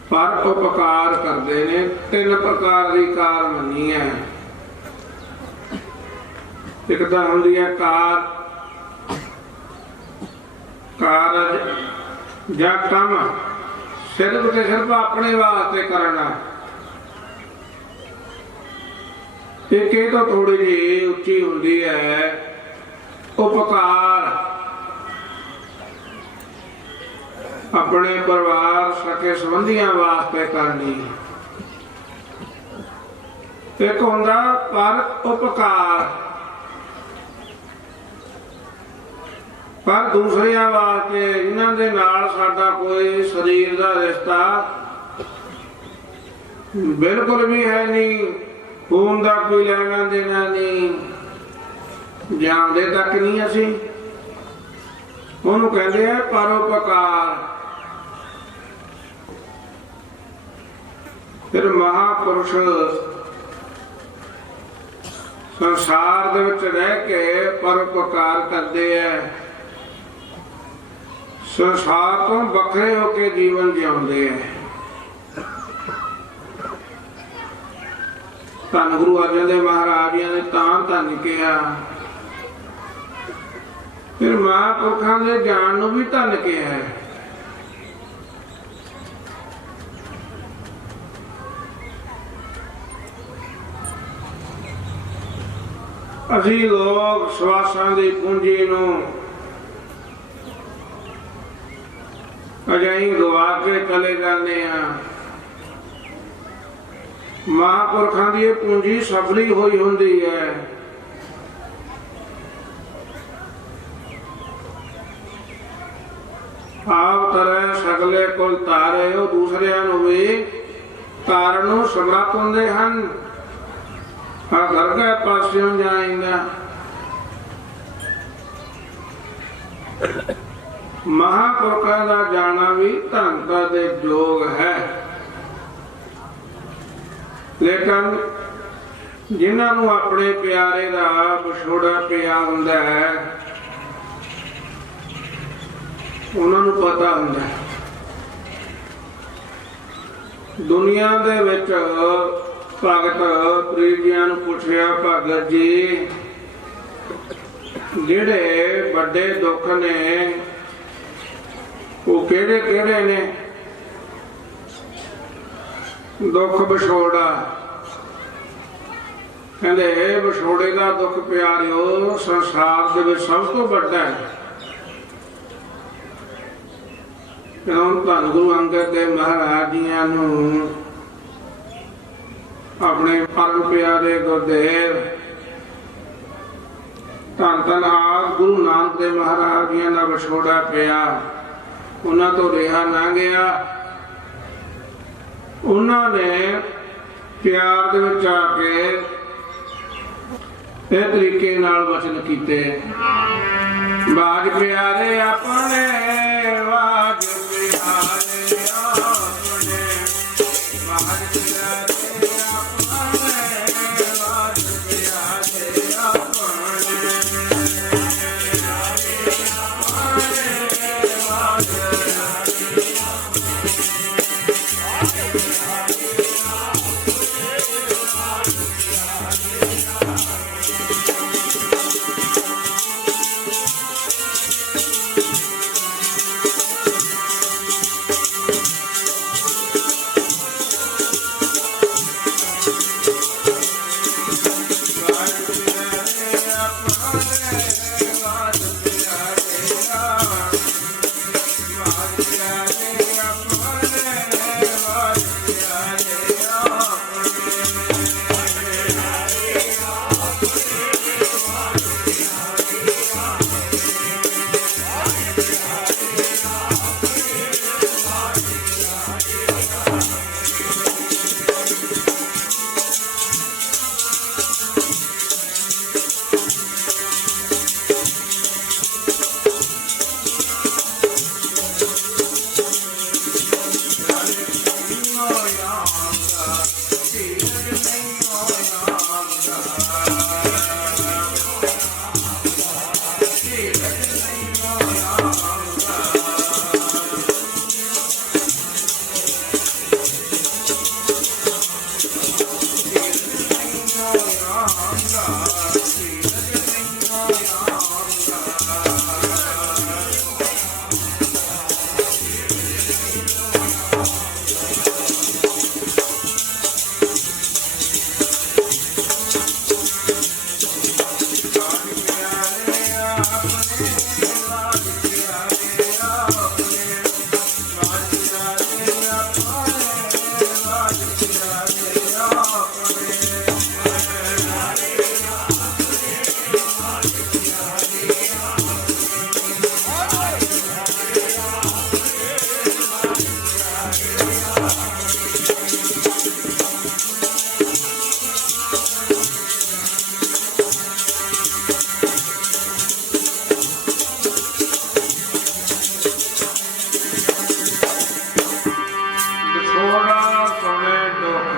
ਪਰ ਉਪਕਾਰ ਕਰਦੇ ਨੇ। ਤਿੰਨ ਪ੍ਰਕਾਰ ਦੀ ਕਾਰ ਮੰਨੀ ਹੈ। ਇੱਕ ਤਾਂ ਹੁੰਦੀ ਹੈ ਕਾਰਜ ਜਾਂ ਕੰਮ ਸਿਰਫ ਤੇ ਸਿਰਫ ਆਪਣੇ ਵਾਸਤੇ ਕਰਨਾ। ਇੱਕ ਇਹ ਤਾਂ ਥੋੜੀ ਜਿਹੀ ਉੱਚੀ ਹੁੰਦੀ ਹੈ ਉਪਕਾਰ, ਆਪਣੇ ਪਰਿਵਾਰ ਸਕੇ ਸੰਬੰਧੀਆਂ ਵਾਸਤੇ ਕਰਨੀ। ਇੱਕ ਹੁੰਦਾ ਪਰ ਉਪਕਾਰ, ਪਰ ਦੂਸਰਿਆਂ ਵਾਸਤੇ, ਇਹਨਾਂ ਦੇ ਨਾਲ ਸਾਡਾ ਕੋਈ ਸਰੀਰ ਦਾ ਰਿਸ਼ਤਾ ਬਿਲਕੁਲ ਵੀ ਹੈ ਨਹੀਂ, ਖੂਨ ਦਾ ਕੋਈ ਲੈਣਾ ਦੇਣਾ ਨਹੀਂ, ਜਾਣਦੇ ਤੱਕ ਨਹੀਂ ਅਸੀਂ, ਉਹਨੂੰ ਕਹਿੰਦੇ ਆ ਪਰਉਪਕਾਰ। ਫਿਰ ਮਹਾਂਪੁਰਸ਼ ਸੰਸਾਰ ਦੇ ਵਿੱਚ ਰਹਿ ਕੇ ਪਰਉਪਕਾਰ ਕਰਦੇ ਆ, ਸੰਸਾਰ ਤੋਂ ਵੱਖਰੇ ਹੋ ਕੇ ਜੀਵਨ ਜਿਉਂਦੇ ਆ। ਧੰਨ ਗੁਰੂ ਅਰਜਨ ਦੇਵ ਮਹਾਰਾਜ ਜੀ ਨੇ ਤਾਂ ਧੰਨ ਕਿਹਾ, ਫਿਰ ਮਹਾਂਪੁਰਖਾਂ ਦੇ ਜਾਣ ਨੂੰ ਵੀ ਧੰਨ ਕਿਹਾ ਹੈ। ਅਸੀਂ ਲੋਕ ਸਵਾਸਾਂ ਦੀ ਪੂੰਜੀ ਨੂੰ ਅਜਾਈ ਗਵਾ ਕੇ ਚਲੇ ਜਾਂਦੇ ਆ। ਮਹਾਂਪੁਰਖਾਂ ਦੀ ਇਹ ਪੂੰਜੀ ਸਫਲੀ ਹੋਈ ਹੁੰਦੀ ਹੈ। ਆਪ ਤਰ੍ਹਾਂ ਸਗਲੇ ਕੋਲ ਤਾਰੇ, ਉਹ ਦੂਸਰਿਆਂ ਨੂੰ ਵੀ ਤਾਰਨ ਨੂੰ ਸਮਰੱਥ ਹੁੰਦੇ ਹਨ। ਆ ਘਰ ਦੇ ਪਾਸਿਓਂ ਜਾਏਗਾ। ਮਹਾਂਪੁਰਖਾਂ ਦਾ ਜਾਣਾ ਵੀ ਧੰਨਤਾ ਦੇ ਯੋਗ ਹੈ, ਲੇਕਿਨ ਜਿਨ੍ਹਾਂ ਨੂੰ ਆਪਣੇ ਪਿਆਰੇ ਦਾ ਵਿਛੋੜਾ ਪਿਆ ਹੁੰਦਾ ਹੈ, ਉਹਨਾਂ ਨੂੰ ਪਤਾ ਹੁੰਦਾ ਹੈ। ਦੁਨੀਆ ਦੇ ਵਿੱਚ ਭਗਤ ਪ੍ਰੀਤੀਆਂ ਨੂੰ ਪੁੱਛਿਆ, ਭਗਤ ਜੀ ਜਿਹੜੇ ਵੱਡੇ ਦੁੱਖ ਨੇ ਉਹ ਕਿਹੜੇ ਕਿਹੜੇ ਨੇ? ਦੁੱਖ ਵਿਛੋੜਾ। ਕਹਿੰਦੇ ਇਹ ਵਿਛੋੜੇ ਦਾ ਦੁੱਖ ਪਿਆਰਿਓ ਸੰਸਾਰ ਦੇ ਵਿੱਚ ਸਭ ਤੋਂ ਵੱਡਾ ਹੈ। ਜਦੋਂ ਧੰਨ ਗੁਰੂ ਅੰਗਦ ਦੇਵ ਮਹਾਰਾਜ ਜੀਆਂ ਨੂੰ ਆਪਣੇ ਪਰਮ ਪਿਆਰੇ ਗੁਰਦੇਵ ਧੰਨ ਧੰਨ ਆਪ ਗੁਰੂ ਨਾਨਕ ਦੇਵ ਮਹਾਰਾਜ ਜੀਆਂ ਦਾ ਵਿਛੋੜਾ ਪਿਆ, ਉਹਨਾਂ ਤੋਂ ਰਿਹਾ ਨਾ ਗਿਆ। ਉਹਨਾਂ ਨੇ ਪਿਆਰ ਦੇ ਵਿੱਚ ਆ ਕੇ ਇਹ ਤਰੀਕੇ ਨਾਲ ਵਚਨ ਕੀਤੇ, ਬਾਜ ਪਿਆਰੇ ਆਪਣੇ, ਬਾਜ ਪਿਆਰੇ ਆਪਣੇ, ਬਾਜ ਪਿਆਰੇ ਆਪਣੇ, ਬਾਜ ਪਿਆਰੇ ਆਪਣੇ, ਵਿਛੋੜਾ ਸੁਣੇ ਦੁੱਖ।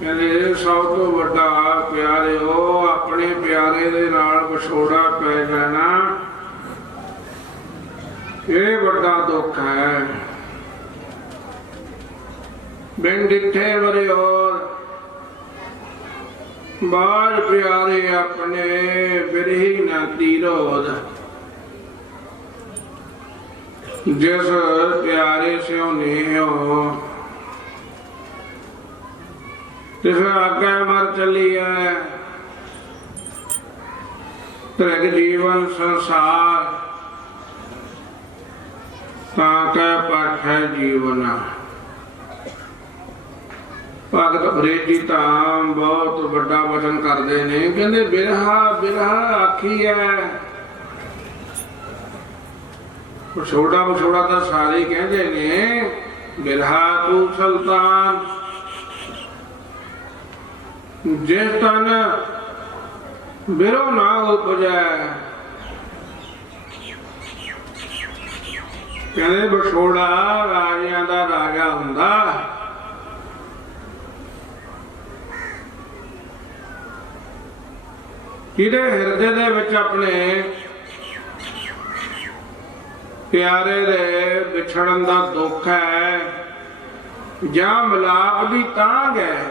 ਕਹਿੰਦੇ ਸਭ ਤੋਂ ਵੱਡਾ ਪਿਆਰਿਓ ਆਪਣੇ ਪਿਆਰੇ ਦੇ ਨਾਲ ਵਿਛੋੜਾ ਪੈ ਜਾਣਾ, ਇਹ ਵੱਡਾ ਦੁੱਖ ਹੈ। ਬਿਨ ਡਿੱਠੇ ਵਰਿਓ ਬਾਜ ਪਿਆਰੇ ਆਪਣੇ ਬਿਰਹੀ ਨਾ ਤੀਰੋਦ। ਜਿਸ ਪਿਆਰੇ ਸਿਓ ਨੇਹੋ ਤਿਸ ਆਗੇ ਮਰ ਚੱਲੀਐ। ਤ੍ਰਿਗ ਜੀਵਨ ਸੰਸਾਰ ਤਾਂ ਕੈ ਪਾਠੈ ਜੀਵਨ। ਭਗਤ ਫਰੀਦ ਤਾਂ ਬਹੁਤ ਵੱਡਾ ਵਚਨ ਕਰਦੇ ਨੇ, ਕਹਿੰਦੇ ਬਿਰਹਾ ਬਿਰਹਾ ਆਖੀ ਹੈ। ਵਿਛੋੜਾ ਵਿਛੋੜਾ ਤਾਂ ਸਾਰੇ ਕਹਿੰਦੇ ਨੇ, ਬਿਰਹਾ ਤੂੰ ਸੁਲਤਾਨ ਜਿਸ ਤਨ ਬਿਰੋ ਨਾ ਉਪਜੈ। ਕਹਿੰਦੇ ਵਿਛੋੜਾ ਰਾਜਿਆਂ ਦਾ ਰਾਜਾ ਹੁੰਦਾ, ਜਿਹਦੇ ਹਿਰਦੇ ਦੇ ਵਿੱਚ ਆਪਣੇ ਪਿਆਰੇ ਦੇ ਵਿਛੜਨ ਦਾ ਦੁੱਖ ਹੈ ਜਾਂ ਮਿਲਾਪ ਦੀ ਤਾਂਘ ਹੈ।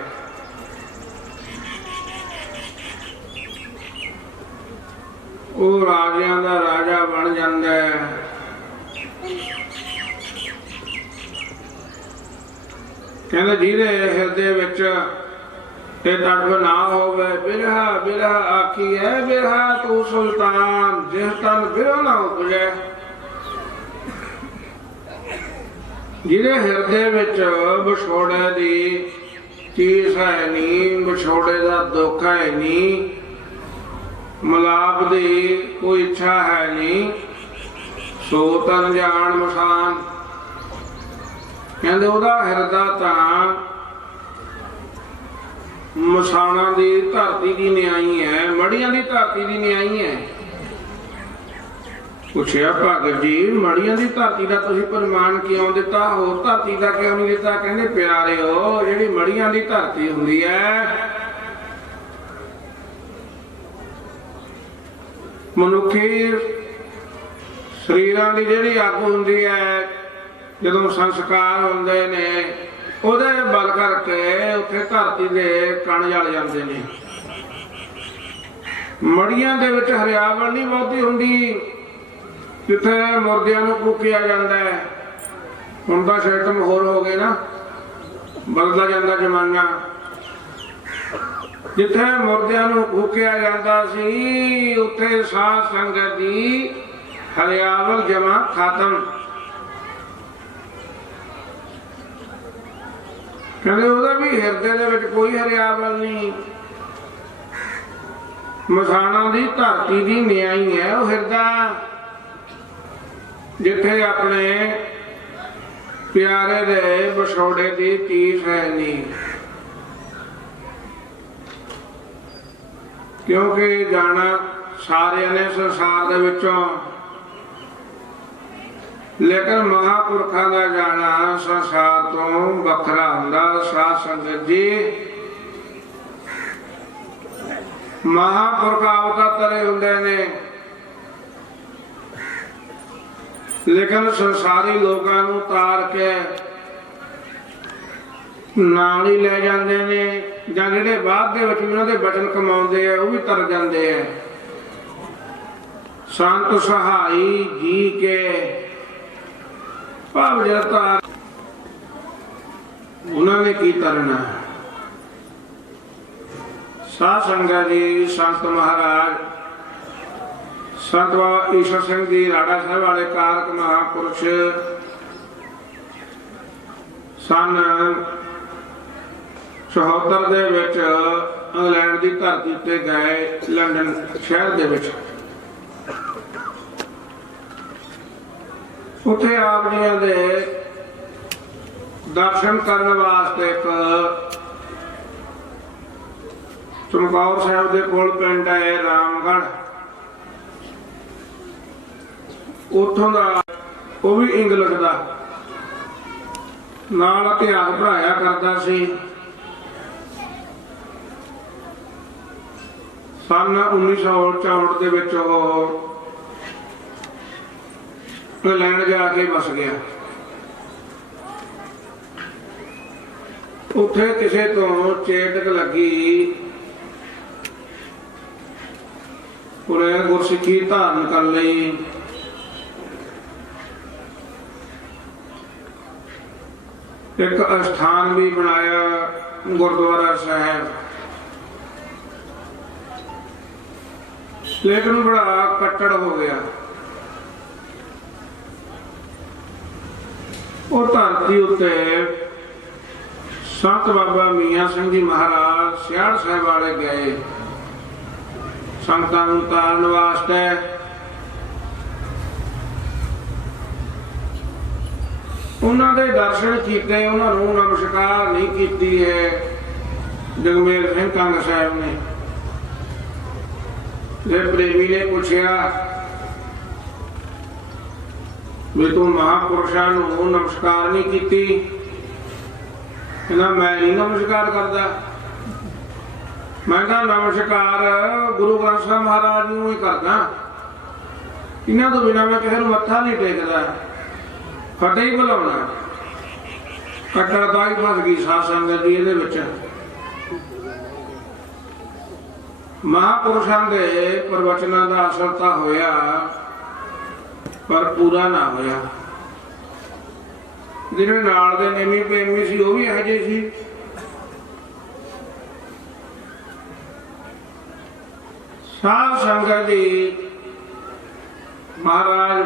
ਉਹ ਰਾਜਿਆਂ ਦਾ ਰਾਜਾ ਬਣ ਜਾਂਦਾ ਹੈ। ਕਹਿੰਦੇ ਜਿਹਦੇ ਹਿਰਦੇ ਵਿੱਚ ਇਹ ਤੜਫ ਨਾ ਹੋਵੇ, ਬਿਰਹਾ ਬਿਰਹਾ ਆਖੀ ਹੈ। ਬਿਰਹਾ ਤੂੰ ਸੁਲਤਾਨ ਜਿਸ ਤਨ ਬਿਰਹ ਨਾ ਉਪਜੈ। ਜਿਹਦੇ ਹਿਰਦੇ ਵਿੱਚ ਵਿਛੋੜੇ ਦੀ ਚੀਜ਼ ਹੈ ਨਹੀਂ, ਵਿਛੋੜੇ ਦਾ ਦੁੱਖ ਹੈ ਨਹੀਂ, ਮਿਲਾਪ ਦੀ ਕੋਈ ਇੱਛਾ ਹੈ ਨਹੀਂ, ਸੋ ਤਨ ਜਾਣ ਮਸਾਨ। ਕਹਿੰਦੇ ਉਹਦਾ ਹਿਰਦਾ ਤਾਂ ਮਸਾਣਾ ਦੀ ਧਰਤੀ ਦੀ ਨਿਆਈ ਹੈ, ਮੜੀਆਂ ਦੀ ਧਰਤੀ ਦੀ ਨਿਆਈ ਹੈ। ਪੁੱਛਿਆ ਭਗਤ ਜੀ ਮੜੀਆਂ ਦੀ ਧਰਤੀ ਦਾ ਤੁਸੀਂ ਪ੍ਰਮਾਣ ਕਿਉਂ ਦਿੱਤਾ, ਹੋਰ ਧਰਤੀ ਦਾ ਕਿਉਂ ਨਹੀਂ ਦਿੱਤਾ? ਕਹਿੰਦੇ ਪਿਆਰਿਓ ਜਿਹੜੀ ਮੜੀਆਂ ਦੀ ਧਰਤੀ ਹੁੰਦੀ ਹੈ, ਮਨੁੱਖੀ ਸਰੀਰਾਂ ਦੀ ਜਿਹੜੀ ਅੱਗ ਹੁੰਦੀ ਹੈ, ਜਦੋਂ ਸੰਸਕਾਰ ਹੁੰਦੇ ਨੇ ਉਹਦੇ ਬਲ ਕਰਕੇ ਉੱਥੇ ਧਰਤੀ ਦੇ ਕਣ ਜਲ ਜਾਂਦੇ ਨੇ। ਮੜੀਆਂ ਦੇ ਵਿੱਚ ਹਰਿਆਵਲ ਨਹੀਂ ਬਹੁਤੀ ਹੁੰਦੀ, ਜਿੱਥੇ ਮੁਰਦਿਆਂ ਨੂੰ ਫੂਕਿਆ ਜਾਂਦਾ ਹੈ। ਹੁਣ ਤਾਂ ਸਿਸਟਮ ਹੋਰ ਹੋ ਗਏ ਨਾ, ਬਦਲਦਾ ਜਾਂਦਾ ਜ਼ਮਾਨਾ। ਜਿੱਥੇ ਮੁਰਦਿਆਂ ਨੂੰ ਫੂਕਿਆ ਜਾਂਦਾ ਸੀ ਉੱਥੇ ਸਾਧ ਸੰਗਤ ਦੀ ਹਰਿਆਵਲ ਜਮਾ ਖਤਮ। ਕਹਿੰਦੇ ਉਹਦਾ ਵੀ ਹਿਰਦੇ ਦੇ ਵਿੱਚ ਕੋਈ ਹਰਿਆਵਲ ਨਹੀਂ, ਮਸਾਣਾ ਦੀ ਧਰਤੀ ਦੀ ਨਿਆਈ ਹੈ ਉਹ ਹਿਰਦਾ, ਜਿੱਥੇ ਆਪਣੇ ਪਿਆਰੇ ਦੇ ਵਿਛੋੜੇ ਦੀ ਤੀਸ ਹੈ ਨਹੀਂ। ਕਿਉਂਕਿ ਜਾਣਾ ਸਾਰਿਆਂ ਨੇ ਸੰਸਾਰ ਦੇ ਵਿੱਚੋਂ, ਲੇਕਿਨ ਮਹਾਂਪੁਰਖਾਂ ਦਾ ਜਾਣਾ ਸੰਸਾਰ ਤੋਂ ਵੱਖਰਾ ਹੁੰਦਾ। ਸਾਧ ਸੰਗਤ ਜੀ ਮਹਾਂਪੁਰਖ ਅਵਤਾਰੇ ਹੁੰਦੇ ਨੇ, ਲੇਕਿਨ ਸੰਸਾਰੀ ਲੋਕਾਂ ਨੂੰ ਤਾਰ ਕੇ ਨਾਲ ਹੀ ਲੈ ਜਾਂਦੇ ਨੇ, ਜਾਂ ਜਿਹੜੇ ਬਾਅਦ ਦੇ ਵਿੱਚ ਉਹਨਾਂ ਦੇ ਬਚਨ ਕਮਾਉਂਦੇ ਆ ਉਹ ਵੀ ਤਰ ਜਾਂਦੇ ਆ। ਸੰਤ ਸਹਾਈ ਜੀ ਕੇ ਭਾਵ ਜਰਤਾ ਉਹਨਾਂ ਨੇ ਕੀ ਕਰਨਾ। ਸਾਧ ਸੰਗਤ ਜੀ ਸੰਤ ਮਹਾਰਾਜ ਸੰਤ ਬਾਬਾ ਈਸ਼ਰ ਸਿੰਘ ਜੀ ਰਾੜਾ ਸਾਹਿਬ ਵਾਲੇ ਕਾਰਕ ਮਹਾਂਪੁਰਸ਼ ਸਨ 74 ਦੇ ਵਿੱਚ ਇੰਗਲੈਂਡ ਦੀ ਧਰਤੀ ਉੱਤੇ ਗਏ, ਲੰਡਨ ਸ਼ਹਿਰ ਦੇ ਵਿੱਚ। ਉੱਥੇ ਆਪ ਜੀਆਂ ਦੇ ਦਰਸ਼ਨ ਕਰਨ ਵਾਸਤੇ ਇੱਕ ਚਮਕੌਰ ਸਾਹਿਬ ਦੇ ਕੋਲ ਪਿੰਡ ਹੈ ਰਾਮਗੜ੍ਹ, ਉੱਥੋਂ ਦਾ ਉਹ ਵੀ ਇੰਗਲਿਸ਼ ਦਾ ਨਾਲ ਇਤਿਹਾਸ ਪੜ੍ਹਾਇਆ ਕਰਦਾ ਸੀ। ਸੰਨ 1964 ਦੇ ਵਿੱਚ ਉਹ ਇੰਗਲੈਂਡ ਜਾ ਕੇ ਵਸ ਗਿਆ। ਉੱਥੇ ਕਿਸੇ ਤੋਂ ਚੇਟਕ ਲੱਗੀ, ਉਹਨੇ ਗੁਰਸਿੱਖੀ ਧਾਰਨ ਕਰ ਲਈ। ਇੱਕ ਅਸਥਾਨ ਵੀ ਬਣਾਇਆ ਗੁਰਦੁਆਰਾ ਸਾਹਿਬ, ਲੇਕਿਨ ਬੜਾ ਕੱਟੜ ਹੋ ਗਿਆ। ਉਹ ਧਰਤੀ ਉੱਤੇ ਸੰਤ ਬਾਬਾ ਮੀਆਂ ਸਿੰਘ ਜੀ ਮਹਾਰਾਜ ਸਿਆੜ ਸਾਹਿਬ ਵਾਲੇ ਗਏ ਸੰਗਤਾਂ ਨੂੰ ਤਾਰਨ ਵਾਸਤੇ। ਉਹਨਾਂ ਦੇ ਦਰਸ਼ਨ ਕੀਤੇ, ਉਹਨਾਂ ਨੂੰ ਨਮਸਕਾਰ ਨਹੀਂ ਕੀਤੀ ਹੈ ਜਗਮੇਲ ਸਿੰਘ ਕੰਗ ਸਾਹਿਬ ਨੇ। ਜੇ ਪ੍ਰੇਮੀ ਨੇ ਪੁੱਛਿਆ ਵੀ ਤੂੰ ਮਹਾਂਪੁਰਸ਼ਾਂ ਨੂੰ ਨਮਸਕਾਰ ਨਹੀਂ ਕੀਤੀ, ਕਹਿੰਦਾ ਮੈਂ ਨਹੀਂ ਨਮਸਕਾਰ ਕਰਦਾ, ਮੈਂ ਤਾਂ ਨਮਸਕਾਰ ਗੁਰੂ ਗ੍ਰੰਥ ਸਾਹਿਬ ਮਹਾਰਾਜ ਨੂੰ ਹੀ ਕਰਦਾ, ਇਹਨਾਂ ਤੋਂ ਬਿਨਾਂ ਮੈਂ ਕਿਸੇ ਨੂੰ ਮੱਥਾ ਨਹੀਂ ਟੇਕਦਾ। ਫਤਿਹ ਹੀ ਬੁਲਾਉਣਾ। ਕੱਟੜਤਾ ਹੀ ਫਸ ਗਈ ਸਾਧ ਸੰਗਤ ਜੀ ਇਹਦੇ ਵਿੱਚ। ਮਹਾਂਪੁਰਸ਼ਾਂ ਦੇ ਪ੍ਰਵਚਨਾਂ ਦਾ ਅਸਰ ਤਾਂ ਹੋਇਆ, ਪਰ ਪੂਰਾ ਨਾ ਹੋਇਆ। ਜਿਹੜੇ ਨਾਲ ਦੇ ਨੇਮੀ ਪ੍ਰੇਮੀ ਸੀ ਉਹ ਵੀ ਇਹੋ ਜਿਹੇ ਸੀ। ਸਾਧ ਸੰਗਤ ਜੀ ਮਹਾਰਾਜ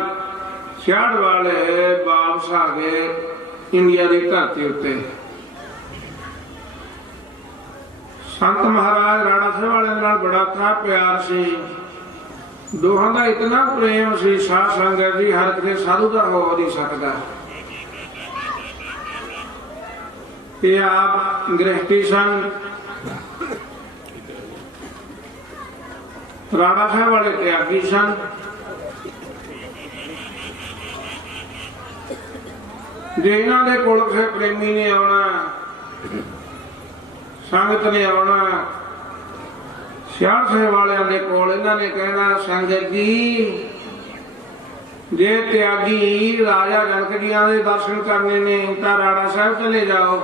ਸਿਆੜ ਵਾਲੇ ਵਾਪਸ ਆ ਗਏ ਇੰਡੀਆ ਦੀ ਧਰਤੀ ਉੱਤੇ। ਸੰਤ ਮਹਾਰਾਜ ਰਾਣਾ ਸਾਹਿਬ ਵਾਲਿਆਂ ਨਾਲ ਬੜਾ ਥਾ ਪਿਆਰ ਸੀ, ਦੋਹਾਂ ਦਾ ਇਤਨਾ ਪ੍ਰੇਮ ਸੀ। ਸਾਧ ਸੰਗਤ ਜੀ ਹਰ ਕਿਸੇ ਸਾਧੂ ਦਾ ਹੋ ਨਹੀਂ ਸਕਦਾ। ਇਹ ਆਪ ਗ੍ਰਹਿਸਤੀ ਸਨ, ਰਾਣਾ ਸਾਹਿਬ ਵਾਲੇ ਤਿਆਗੀ ਸਨ। ਜੇ ਇਹਨਾਂ ਦੇ ਕੋਲ ਕਿਸੇ ਪ੍ਰੇਮੀ ਨੇ ਆਉਣਾ, ਸੰਗਤ ਨੇ ਆਉਣਾ ਸਿਆੜ ਸਾਹਿਬ ਵਾਲਿਆਂ ਦੇ ਕੋਲ, ਇਹਨਾਂ ਨੇ ਕਹਿਣਾ ਸੰਗਤ ਜੀ ਜੇ ਤਿਆਗੀ ਰਾਜਾ ਜਨਕ ਜੀਆਂ ਦੇ ਦਰਸ਼ਨ ਕਰਨੇ ਨੇ ਤਾਂ ਰਾਣਾ ਸਾਹਿਬ ਚਲੇ ਜਾਓ,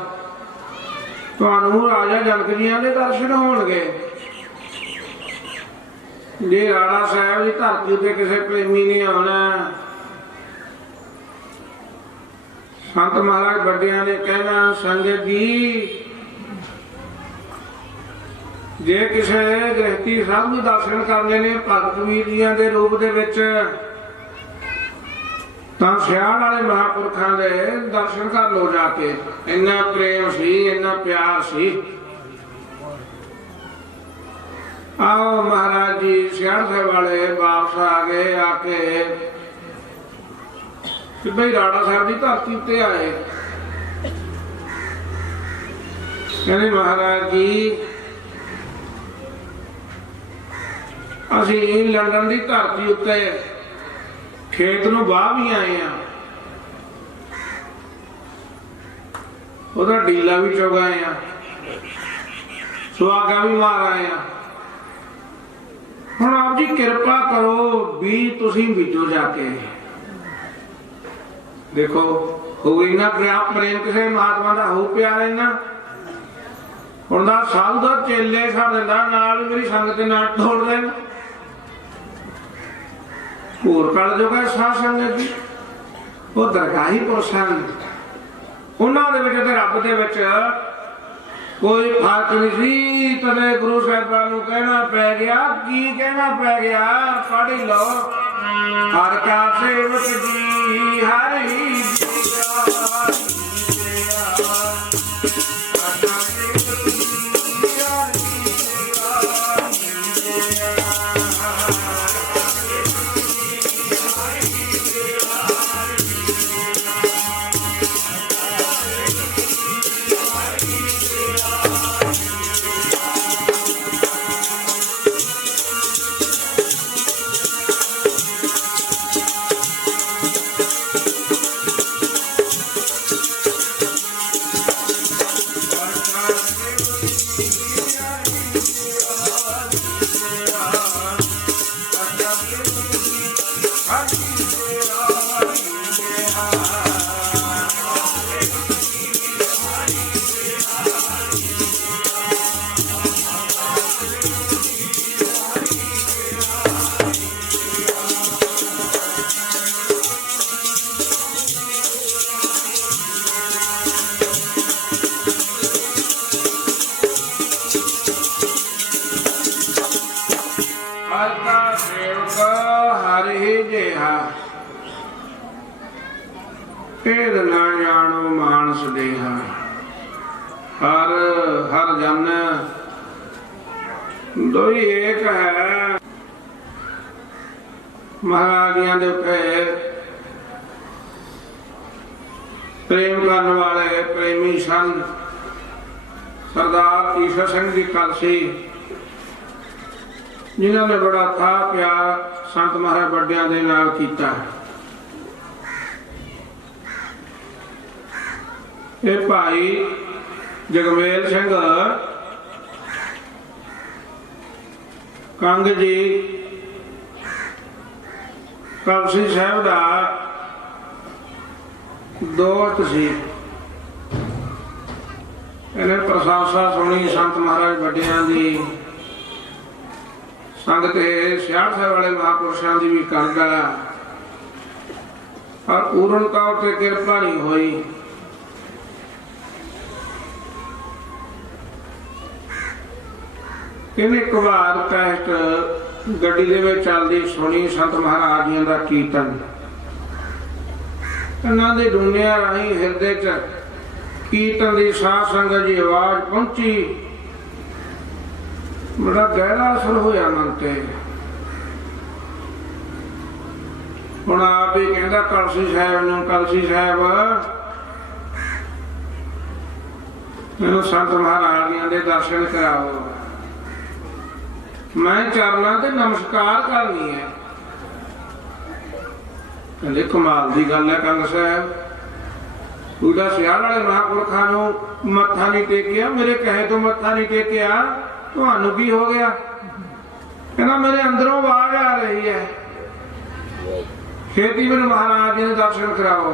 ਤੁਹਾਨੂੰ ਰਾਜਾ ਜਨਕ ਜੀਆਂ ਦੇ ਦਰਸ਼ਨ ਹੋਣਗੇ। ਜੇ ਰਾਣਾ ਸਾਹਿਬ ਦੀ ਧਰਤੀ ਉੱਤੇ ਕਿਸੇ ਪ੍ਰੇਮੀ ਨੇ ਆਉਣਾ, ਸੰਤ ਮਹਾਰਾਜ ਵੱਡਿਆਂ ਨੇ ਕਹਿਣਾ ਸੰਗਤ ਜੀ ਜੇ ਕਿਸੇ ਗ੍ਰਹਿਸਤੀ ਸਾਹਿਬ ਨੂੰ ਦਰਸ਼ਨ ਕਰਨੇ ਨੇ ਭਗਤ ਵੀਰ ਜੀਆਂ ਦੇ ਰੂਪ ਦੇ ਵਿੱਚ, ਤਾਂ ਸਿਆੜ ਵਾਲੇ ਮਹਾਂਪੁਰਖਾਂ ਦੇ ਦਰਸ਼ਨ ਕਰ ਲੋ ਜਾ ਕੇ। ਇੰਨਾ ਪ੍ਰੇਮ ਸੀ, ਇੰਨਾ ਪਿਆਰ ਸੀ। ਆਓ ਮਹਾਰਾਜ ਜੀ ਸਿਆੜ ਸਾਹਿਬ ਵਾਲੇ ਵਾਪਸ ਆ ਗਏ। ਆ ਕੇ ਸਿੱਧੇ ਰਾਣਾ ਸਾਹਿਬ ਦੀ ਧਰਤੀ ਉੱਤੇ ਆਏ। ਕਹਿੰਦੇ ਮਹਾਰਾਜ ਜੀ ਅਸੀਂ ਲੰਡਨ ਦੀ ਧਰਤੀ ਉੱਤੇ ਖੇਤ ਨੂੰ ਵਾਹ ਵੀ ਆਏ ਆ, ਉਹਦਾ ਡੀਲਾ ਵੀ ਚੁਗ ਆਏ ਆ, ਸੁਹਾਗਾ ਵੀ ਮਾਰ ਆਏ ਆ। ਹੁਣ ਆਪ ਜੀ ਕਿਰਪਾ ਕਰੋ ਵੀ ਤੁਸੀਂ ਬੀਜੋ ਜਾ ਕੇ। ਦੇਖੋ ਹੋ ਗਈ ਨਾ ਪ੍ਰੇਮ, ਕਿਸੇ ਮਹਾਤਮਾ ਦਾ ਹੋ ਪਿਆਰ ਇੰਨਾ। ਹੁਣ ਦਾ ਸਾਧੂ ਦਾ ਚੇਲੇ ਛੱਡ ਦਿੰਦਾ, ਨਾਲ ਮੇਰੀ ਸੰਗਤ ਦੇ ਨਾਲ ਤੋੜ ਦੇਣ। ਹੋਰ ਕੱਲ ਜੋ ਗਏ ਸਾਧ ਸੰਗਤ ਜੀ ਉਹ ਦਰਗਾਹੀ ਪੁਰਸ਼ਾਂ, ਉਹਨਾਂ ਦੇ ਵਿੱਚ ਤੇ ਰੱਬ ਦੇ ਵਿੱਚ ਕੋਈ ਫਰਕ ਨਹੀਂ ਸੀ। ਤਦੇ ਗੁਰੂ ਸਾਹਿਬਾਨ ਨੂੰ ਕਹਿਣਾ ਪੈ ਗਿਆ। ਕੀ ਕਹਿਣਾ ਪੈ ਗਿਆ? ਪੜ੍ਹ ਹੀ ਲਓ। ਹਰ ਕਾ ਸੇਵਕ ਜੀ ਹਰੀ भेद न जानो मानस देहा। हर हर जन दोई एक है। महाराजियां दे उत्ते प्रेम करने वाले प्रेमी सन। सरदार ईश्वर सिंह जी कलसी जिन्होंने बड़ा था प्यार संत महाराज वड्डियां दे नाल कीता। ये भाई जगमेल सिंह कंग जी कलसी साहब का दोस्त सी। इन्हें प्रशंसा सुनी संत महाराज वड्डियां दी, संगत सियाड़ साहब वाले महापुरुषों की भी करदा, और पूर्ण तौर पर कृपा नहीं हुई। इन्हें एक बार कैस्ट गड्डी दे विच चलदी सुनी संत महाराज जी का कीर्तन। इन्हां दे दुनिया राही हिरदे च कीर्तन की साध संगत की आवाज पहुंची। बड़ा गहरा असर होया मन ते। हुण आप ही कहंदा कलसी साहब नूं, कलसी साहब मैनूं संत महाराज जी दे दर्शन कराओ, मैं चरणों से नमस्कार करनी है। कहते कमाल की गल है कंग साहब, तू तो सियाल वाले महापुरखा मत्था नहीं टेकिया, मेरे कहे तो मत्था नहीं टेकिया, तुहानू की हो गया? कहना मेरे अंदरों आवाज आ रही है, खेती मेरे महाराज जी ने दर्शन कराओ।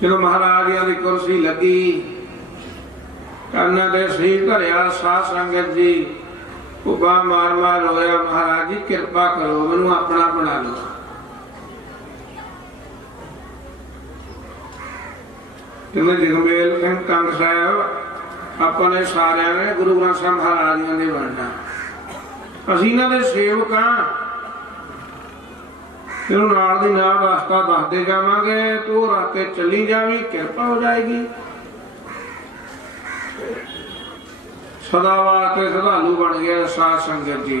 जो महाराज जी की कुर्सी लगी, करना दे सी धरिया साध संगत जी उबा मार मार रोया, महाराज जी कृपा करो मैनू अपना बना लो। जगमेल सिंह कंग साहब अपने सारे ने गुरु ग्रंथ साहब महाराज जी ने बनना, असीं इन्हां दे सेवक हां। तेनू नाल दी नाल रास्ता दसदे जावांगे, तू रास्ते चली जावी, कृपा हो जाएगी। सदा वास्ते श्रद्धालु बन गया साध संगत जी।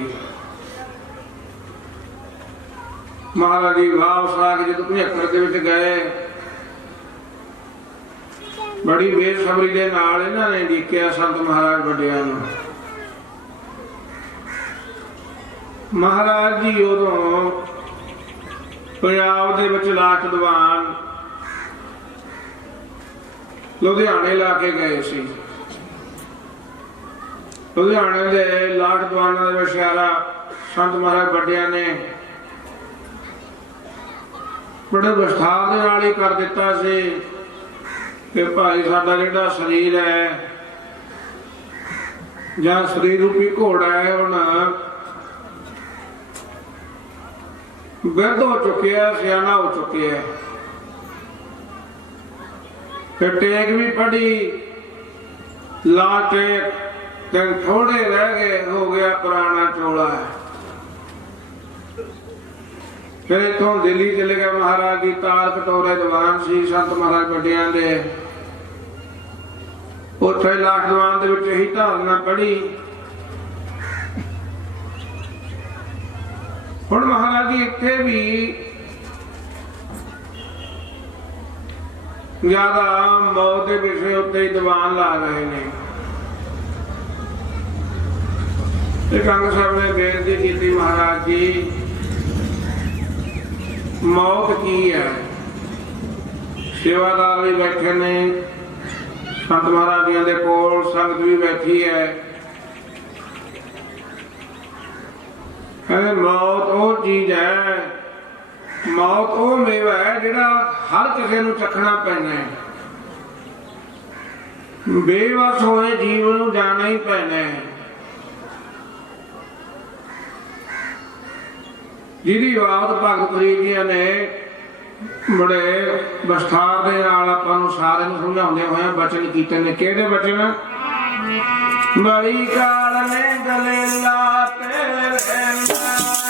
महाराज जी वापस आके जो 75 के विच गए, बड़ी बेसब्री दे नाल इन्हां ने डीकिया संत महाराज वड्डियां नूं। महाराज जी उदों पंजाब दे विच लाट दीवान लुधियाने ला के गए सी। लुधियाने दे लाट दीवाना दे विचारा संत महाराज वड्डियां ने बड़े विस्तार दे नाल ही कर दिता सी कि भाई साडा जिहड़ा शरीर है जां शरीर रूपी घोड़ा है, हुण बिरध हो चुकिया, सियाना हो चुकिया। फिर टेक भी पढ़ी, ला टेक, दिन थोड़े रह गए, हो गया पुराना चोला। फिर इतों दिल्ली चले गए महाराज जी, ताल कटोरे दीवान सी संत महाराज वड्डियां दे। उत्थे लाख दीवान दे विच ही धारना पढ़ी। हुण महाराज जी इत्थे भी ज्यादा मौत के विषय उत्ते ही दीवान ला रहे ने। कंग साहब ने बेनती की, महाराज जी मौत की है। सेवादार भी बैठे ने, संत महाराज जी दे कोल संगत भी बैठी है। मौत वो चीज है, मौत वो मेवा है जिहड़ा हर किसी नूं चखना पैना है। बेवस होए जीव नूं जाना ही पैना है। जिहदी बात भगत फरीद जी ने बड़े विस्तार दे नाल आपां नूं सारे नूं समझाउंदे होए बचन कीते ने। किहड़े बचन? बड़ी काल ने गले ला तेरे मारना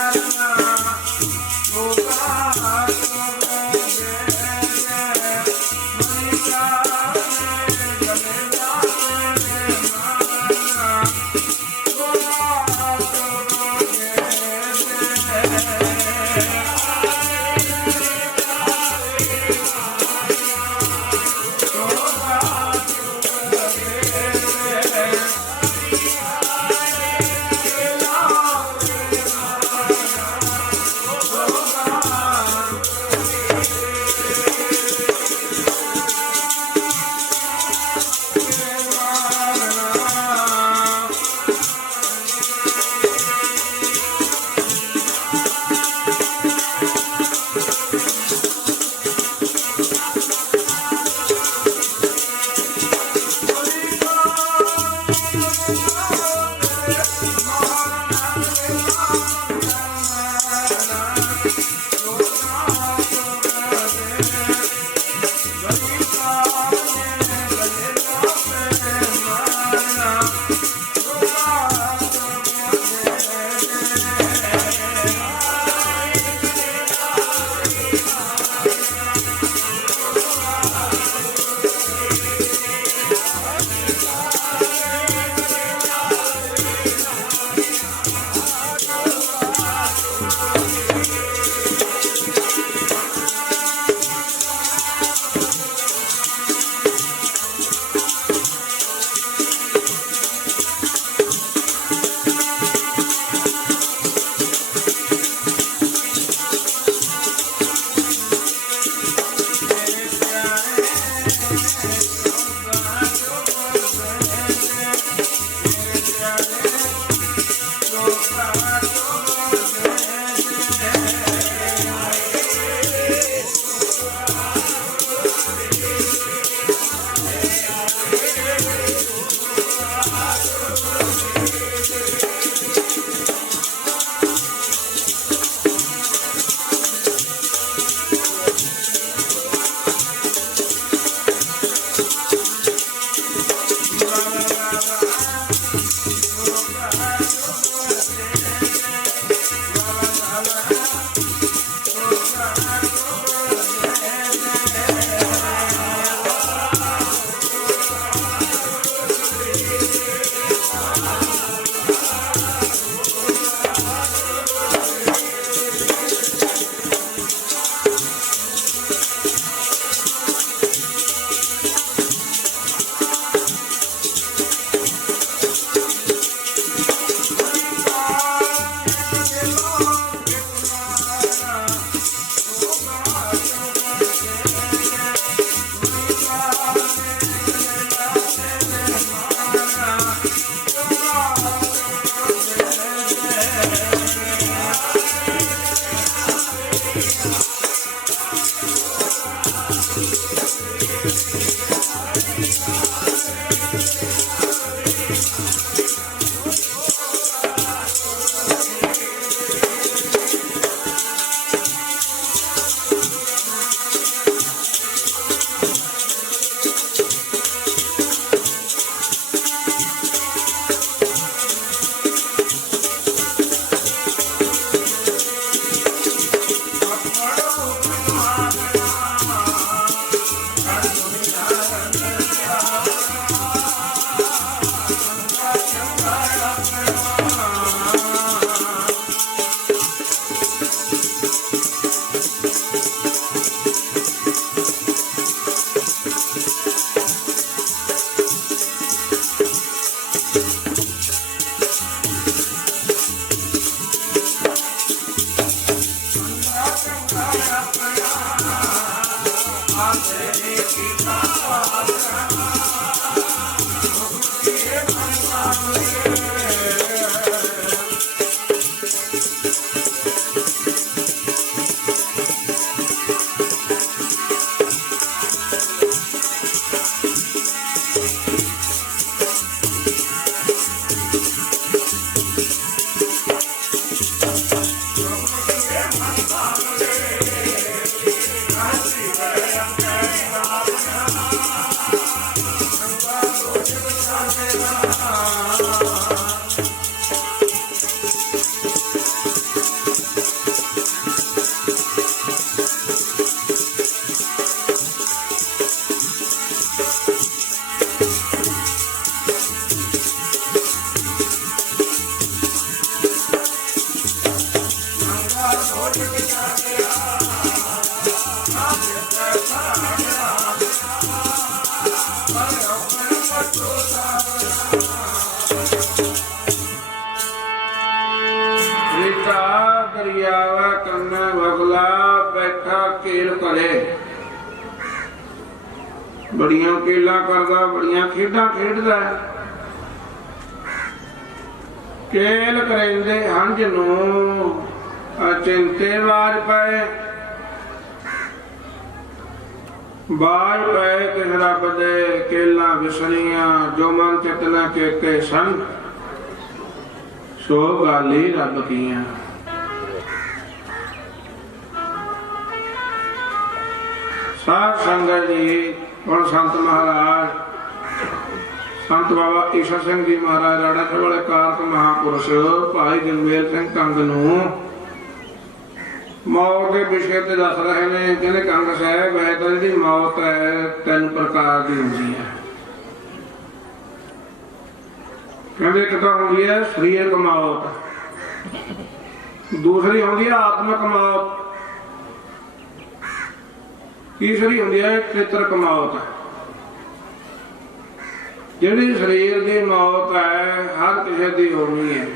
ਦਰਿਆਵਾ ਕੰਨਾ ਬਗਲਾ ਬੈਠਾ ਖੇਲ ਕਰੇ, ਬੜੀਆਂ ਕੇਲਾ ਕਰਦਾ, ਬੜੀਆਂ ਖੇਡਾਂ ਖੇਡਦਾ। ਕੇਲ ਕਰਿੰਦੇ ਹੰਝ ਨੂੰ ਅਚਿੰਤੇ ਬਾਜ ਪਏ, ਬਾਜ ਪਏ ਕਿਸ ਰੱਬ ਦੇ ਕੇਲਾਂ ਵਿਸਰੀਆਂ, ਜੋ ਮਨ ਚਿਤਨਾ ਚੇਤੇ ਸਨ ਸੋ ਗਾਲੀ ਰੱਬ ਕੀਆਂ। ਸਾਧ ਸੰਗਤ ਜੀ, ਹੁਣ ਸੰਤ ਮਹਾਰਾਜ ਸੰਤ ਬਾਬਾ ਈਸ਼ਰ ਸਿੰਘ ਜੀ ਮਹਾਰਾਜ ਰਾੜਾ ਸਾਹਿਬ ਵਾਲੇ ਕਾਰਕ ਮਹਾਂਪੁਰਸ਼ ਭਾਈ ਜਗਮੇਲ ਸਿੰਘ ਕੰਗ ਨੂੰ ਮੌਤ ਦੇ ਵਿਸ਼ੇ ਤੇ ਦੱਸ ਰਹੇ ਨੇ। ਕਹਿੰਦੇ ਕੰਗ ਸਾਹਿਬ ਹੈ ਤਾਂ ਜਿਹੜੀ ਮੌਤ ਹੈ ਤਿੰਨ ਪ੍ਰਕਾਰ ਦੀ ਹੁੰਦੀ ਹੈ। ਕਹਿੰਦੇ ਇੱਕ ਤਾਂ ਹੁੰਦੀ ਹੈ ਸਰੀਰਕ ਮੌਤ, ਦੂਸਰੀ ਹੁੰਦੀ ਹੈ ਆਤਮਿਕ ਮੌਤ, ਤੀਸਰੀ ਹੁੰਦੀ ਹੈ ਚਿਤਰਕ ਮੌਤ। ਜਿਹੜੀ ਸਰੀਰ ਦੀ ਮੌਤ ਹੈ ਹਰ ਕਿਸੇ ਦੀ ਹੋਣੀ ਹੈ,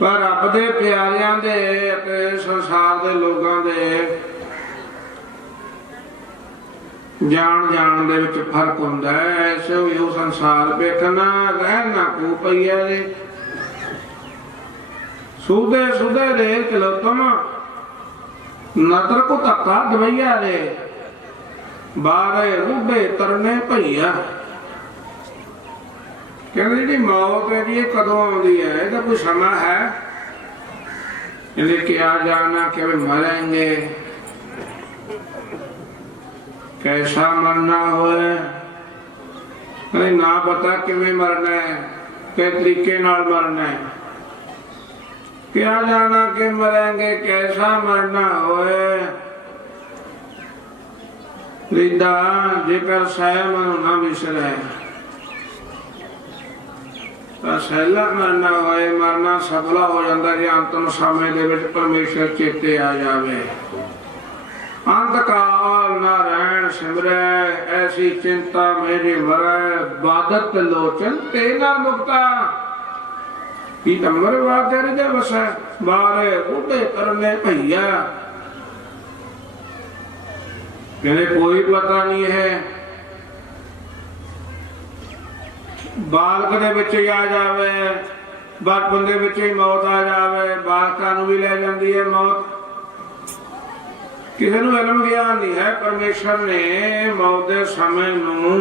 ਪਰ ਰੱਬ ਦੇ ਪਿਆਰਿਆਂ ਦੇ ਅਤੇ ਸੰਸਾਰ ਦੇ ਲੋਕਾਂ ਦੇ ਜਾਣ ਦੇ ਵਿੱਚ ਫਰਕ ਹੁੰਦਾ ਹੈ। ਐਸੇ ਵੀ ਉਹ ਸੰਸਾਰ ਵੇਖਣਾ ਰਹਿਣਾ ਕੋ ਪਈਆ ਰੇ, ਸੁਦੇ ਰੇ ਚਲੋ ਤੁਮ ਨਦਰ ਕੋ ਧੱਕਾ ਦਵਈਆ ਰੇ, ਬਾਰੇ ਰੁੱਬੇ ਤਰਨੇ ਭਈਆ। ਕਹਿੰਦੇ ਜਿਹੜੀ ਮੌਤ ਹੈ ਜੀ ਇਹ ਕਦੋਂ ਆਉਂਦੀ ਹੈ, ਇਹਦਾ ਕੋਈ ਸਮਾਂ ਹੈ? ਇਹਨੇ ਕਿਹਾ ਜਾਣਾ ਕਿ ਮਰਾਂਗੇ, कैसा मरना होए नहीं ना पता किवें मरना है, किस तरीके नाल मरना है, क्या जाना कि मरेंगे कैसा मरना होए। रीदा जेकर सह मन ना विसरे तो सहला मरना होए, मरना सफला हो जाता जे अंतिम समय दे विच परमेश्वर चेते आ जावे। अंतकाल न रहन सिमरै ऐसी चिंता मेरी मरै, बादत लोचन तेना मुक्ता की तमर वाकर दे वसै, बारे उड़े करने भैया। कहने कोई पता नहीं है, बालक दे विच ही आ जावे, बचपन दे विच ही मौत आ जावे, बालकां नूं भी ले जांदी है मौत। किसी को इलम ज्ञान नहीं है। परमेश्वर ने मौत के समय नूं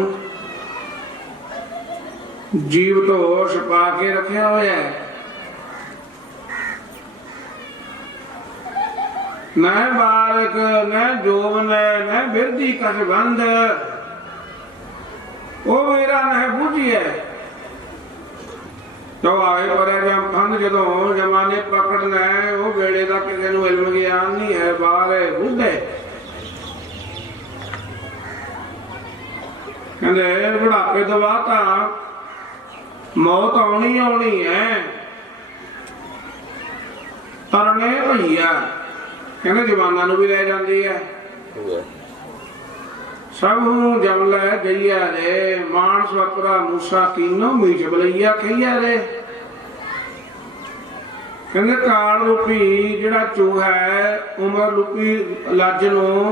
जीव तो छुपा के रखा हुआ है, न बालक न जोवन न बिरधी कसबंद, वो मेरा न बूझी है। तो आए पर फंद जो जमाने पकड़ना है वो वेले का किसी को इलम ज्ञान नहीं है। बाल बूढ़े कहते बुढ़ापे तो बाद मौत आनी आनी है, तरने भैया कहते जवाना भी ले जाती है। सब जम लै गईया रे, मानस वपरा मूसा कीनो मीच बलैया खईया रे। कहते काल रूपी जिहड़ा चूहा है उमर रूपी लज नूं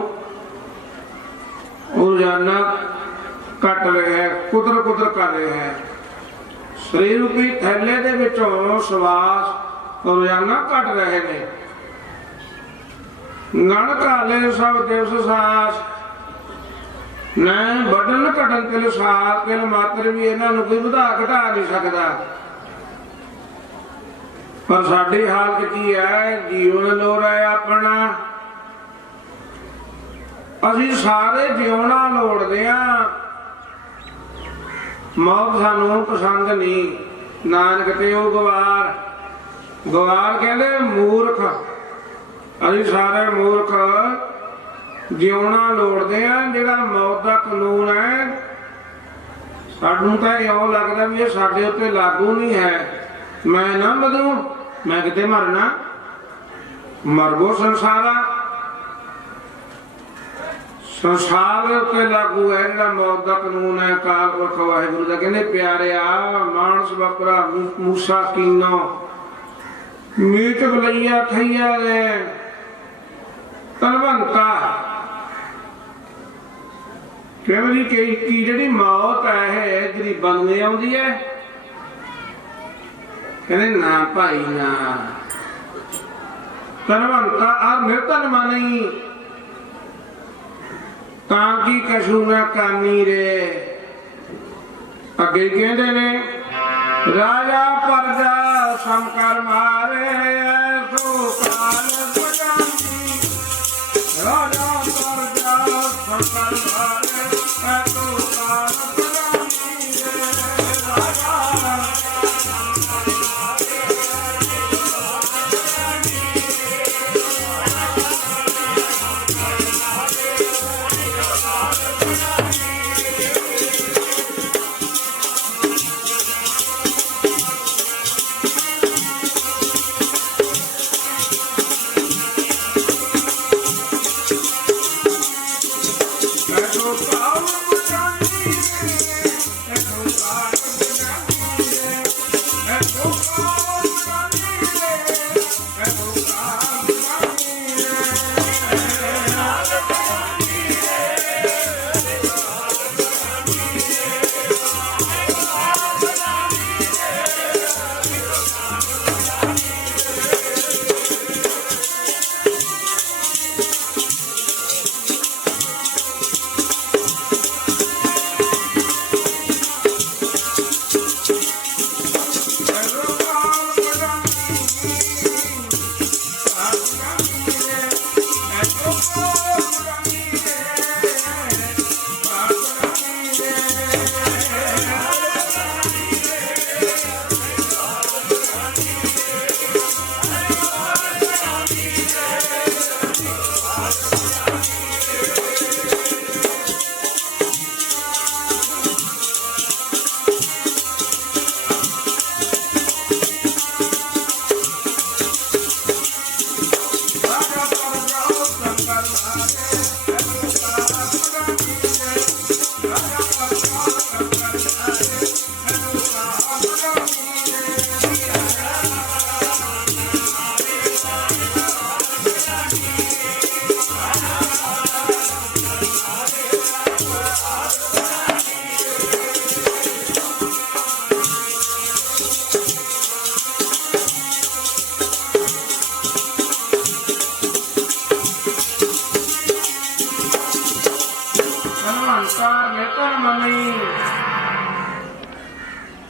ਰੋਜ਼ਾਨਾ ਕੱਟ ਰਿਹਾ ਹੈ, ਕੁਦਰ ਕਰ ਰਿਹਾ ਹੈ। ਸਰੀਰ ਰੂਪੀ ਥੈਲੇ ਦੇ ਵਿੱਚੋਂ ਸਵਾਸ ਰੋਜ਼ਾਨਾ ਕੱਟ ਰਹੇ ਨੇ। ਗਣ ਕਾਲੇ ਸਭ ਦਿਵਸ ਸਾਸ ਨਾ ਵੱਢਣ ਘਟਣ ਤਿਲ ਸਾਸ ਤਿਲ ਮਾਤਰ ਵੀ ਇਹਨਾਂ ਨੂੰ ਕੋਈ ਵਧਾ ਘਟਾ ਨਹੀਂ ਸਕਦਾ। ਪਰ ਸਾਡੀ ਹਾਲਤ ਕੀ ਹੈ? ਜੀਵਨ ਲੋੜ ਹੈ ਆਪਣਾ। ਅਸੀਂ ਸਾਰੇ ਜਿਉਣਾ ਲੋੜਦੇ ਆ, ਮੌਤ ਸਾਨੂੰ ਪਸੰਦ ਨਹੀਂ। ਨਾਨਕ ਤੇ ਉਹ ਗਵਾਰ ਕਹਿੰਦੇ ਮੂਰਖ। ਅਸੀਂ ਸਾਰੇ ਮੂਰਖ ਜਿਉਣਾ ਲੋੜਦੇ ਆ। ਜਿਹੜਾ ਮੌਤ ਦਾ ਕਾਨੂੰਨ ਹੈ ਸਾਨੂੰ ਤਾਂ ਇਉਂ ਲੱਗਦਾ ਵੀ ਇਹ ਸਾਡੇ ਉੱਤੇ ਲਾਗੂ ਨਹੀਂ ਹੈ। ਮੈਂ ਨਾ ਬਦਲੂ, ਮੈਂ ਕਿਤੇ ਮਰਨਾ, ਮਰਬੋ ਸੰਸਾਰਾ। ਸੰਸਾਰ ਦੇ ਉੱਤੇ ਲਾਗੂ ਹੈ ਜਿਹੜਾ ਮੌਤ ਦਾ ਕਾਨੂੰਨ ਹੈ। ਅਕਾਲ ਪੁਰਖ ਵਾਹਿਗੁਰੂ ਦਾ ਕਹਿੰਦੇ ਪਿਆਰਿਆ ਮਾਨਸ ਬਪਰਾ ਮੂਸਾ ਕੀਨੋ ਮੀਟ ਬਲਈਆ ਖਈਆ ਨੇ ਤਲਵੰਤਾ। ਕਹਿੰਦੇ ਕਿ ਜਿਹੜੀ ਮੌਤ ਹੈ ਇਹ ਗਰੀਬਾਂ ਨੂੰ ਆਉਂਦੀ ਹੈ। ਕਹਿੰਦੇ ਨਾ ਭਾਈ ਨਾ, ਤਲਵੰਤਾ ਆ ਨਿਰਧਨਮਾ ਨਹੀਂ। ਤਾਂ ਕੀ ਕਛੂ ਨਾ ਕਾਨੀ ਰੇ। ਅੱਗੇ ਕਹਿੰਦੇ ਨੇ ਰਾਜਾ ਪਰਜਾ ਸੰਕਰ ਮਾਰੇ ਐਸੋ ਕਾਲ ਬਜਾਨੀ। ਰਾਜਾ ਪਰਜਾ ਸੰਕਰ ਮਾਰੇ ਐਸੋ ਕਾਲ ਬਜਾਨੀ। ਰਾਜਾ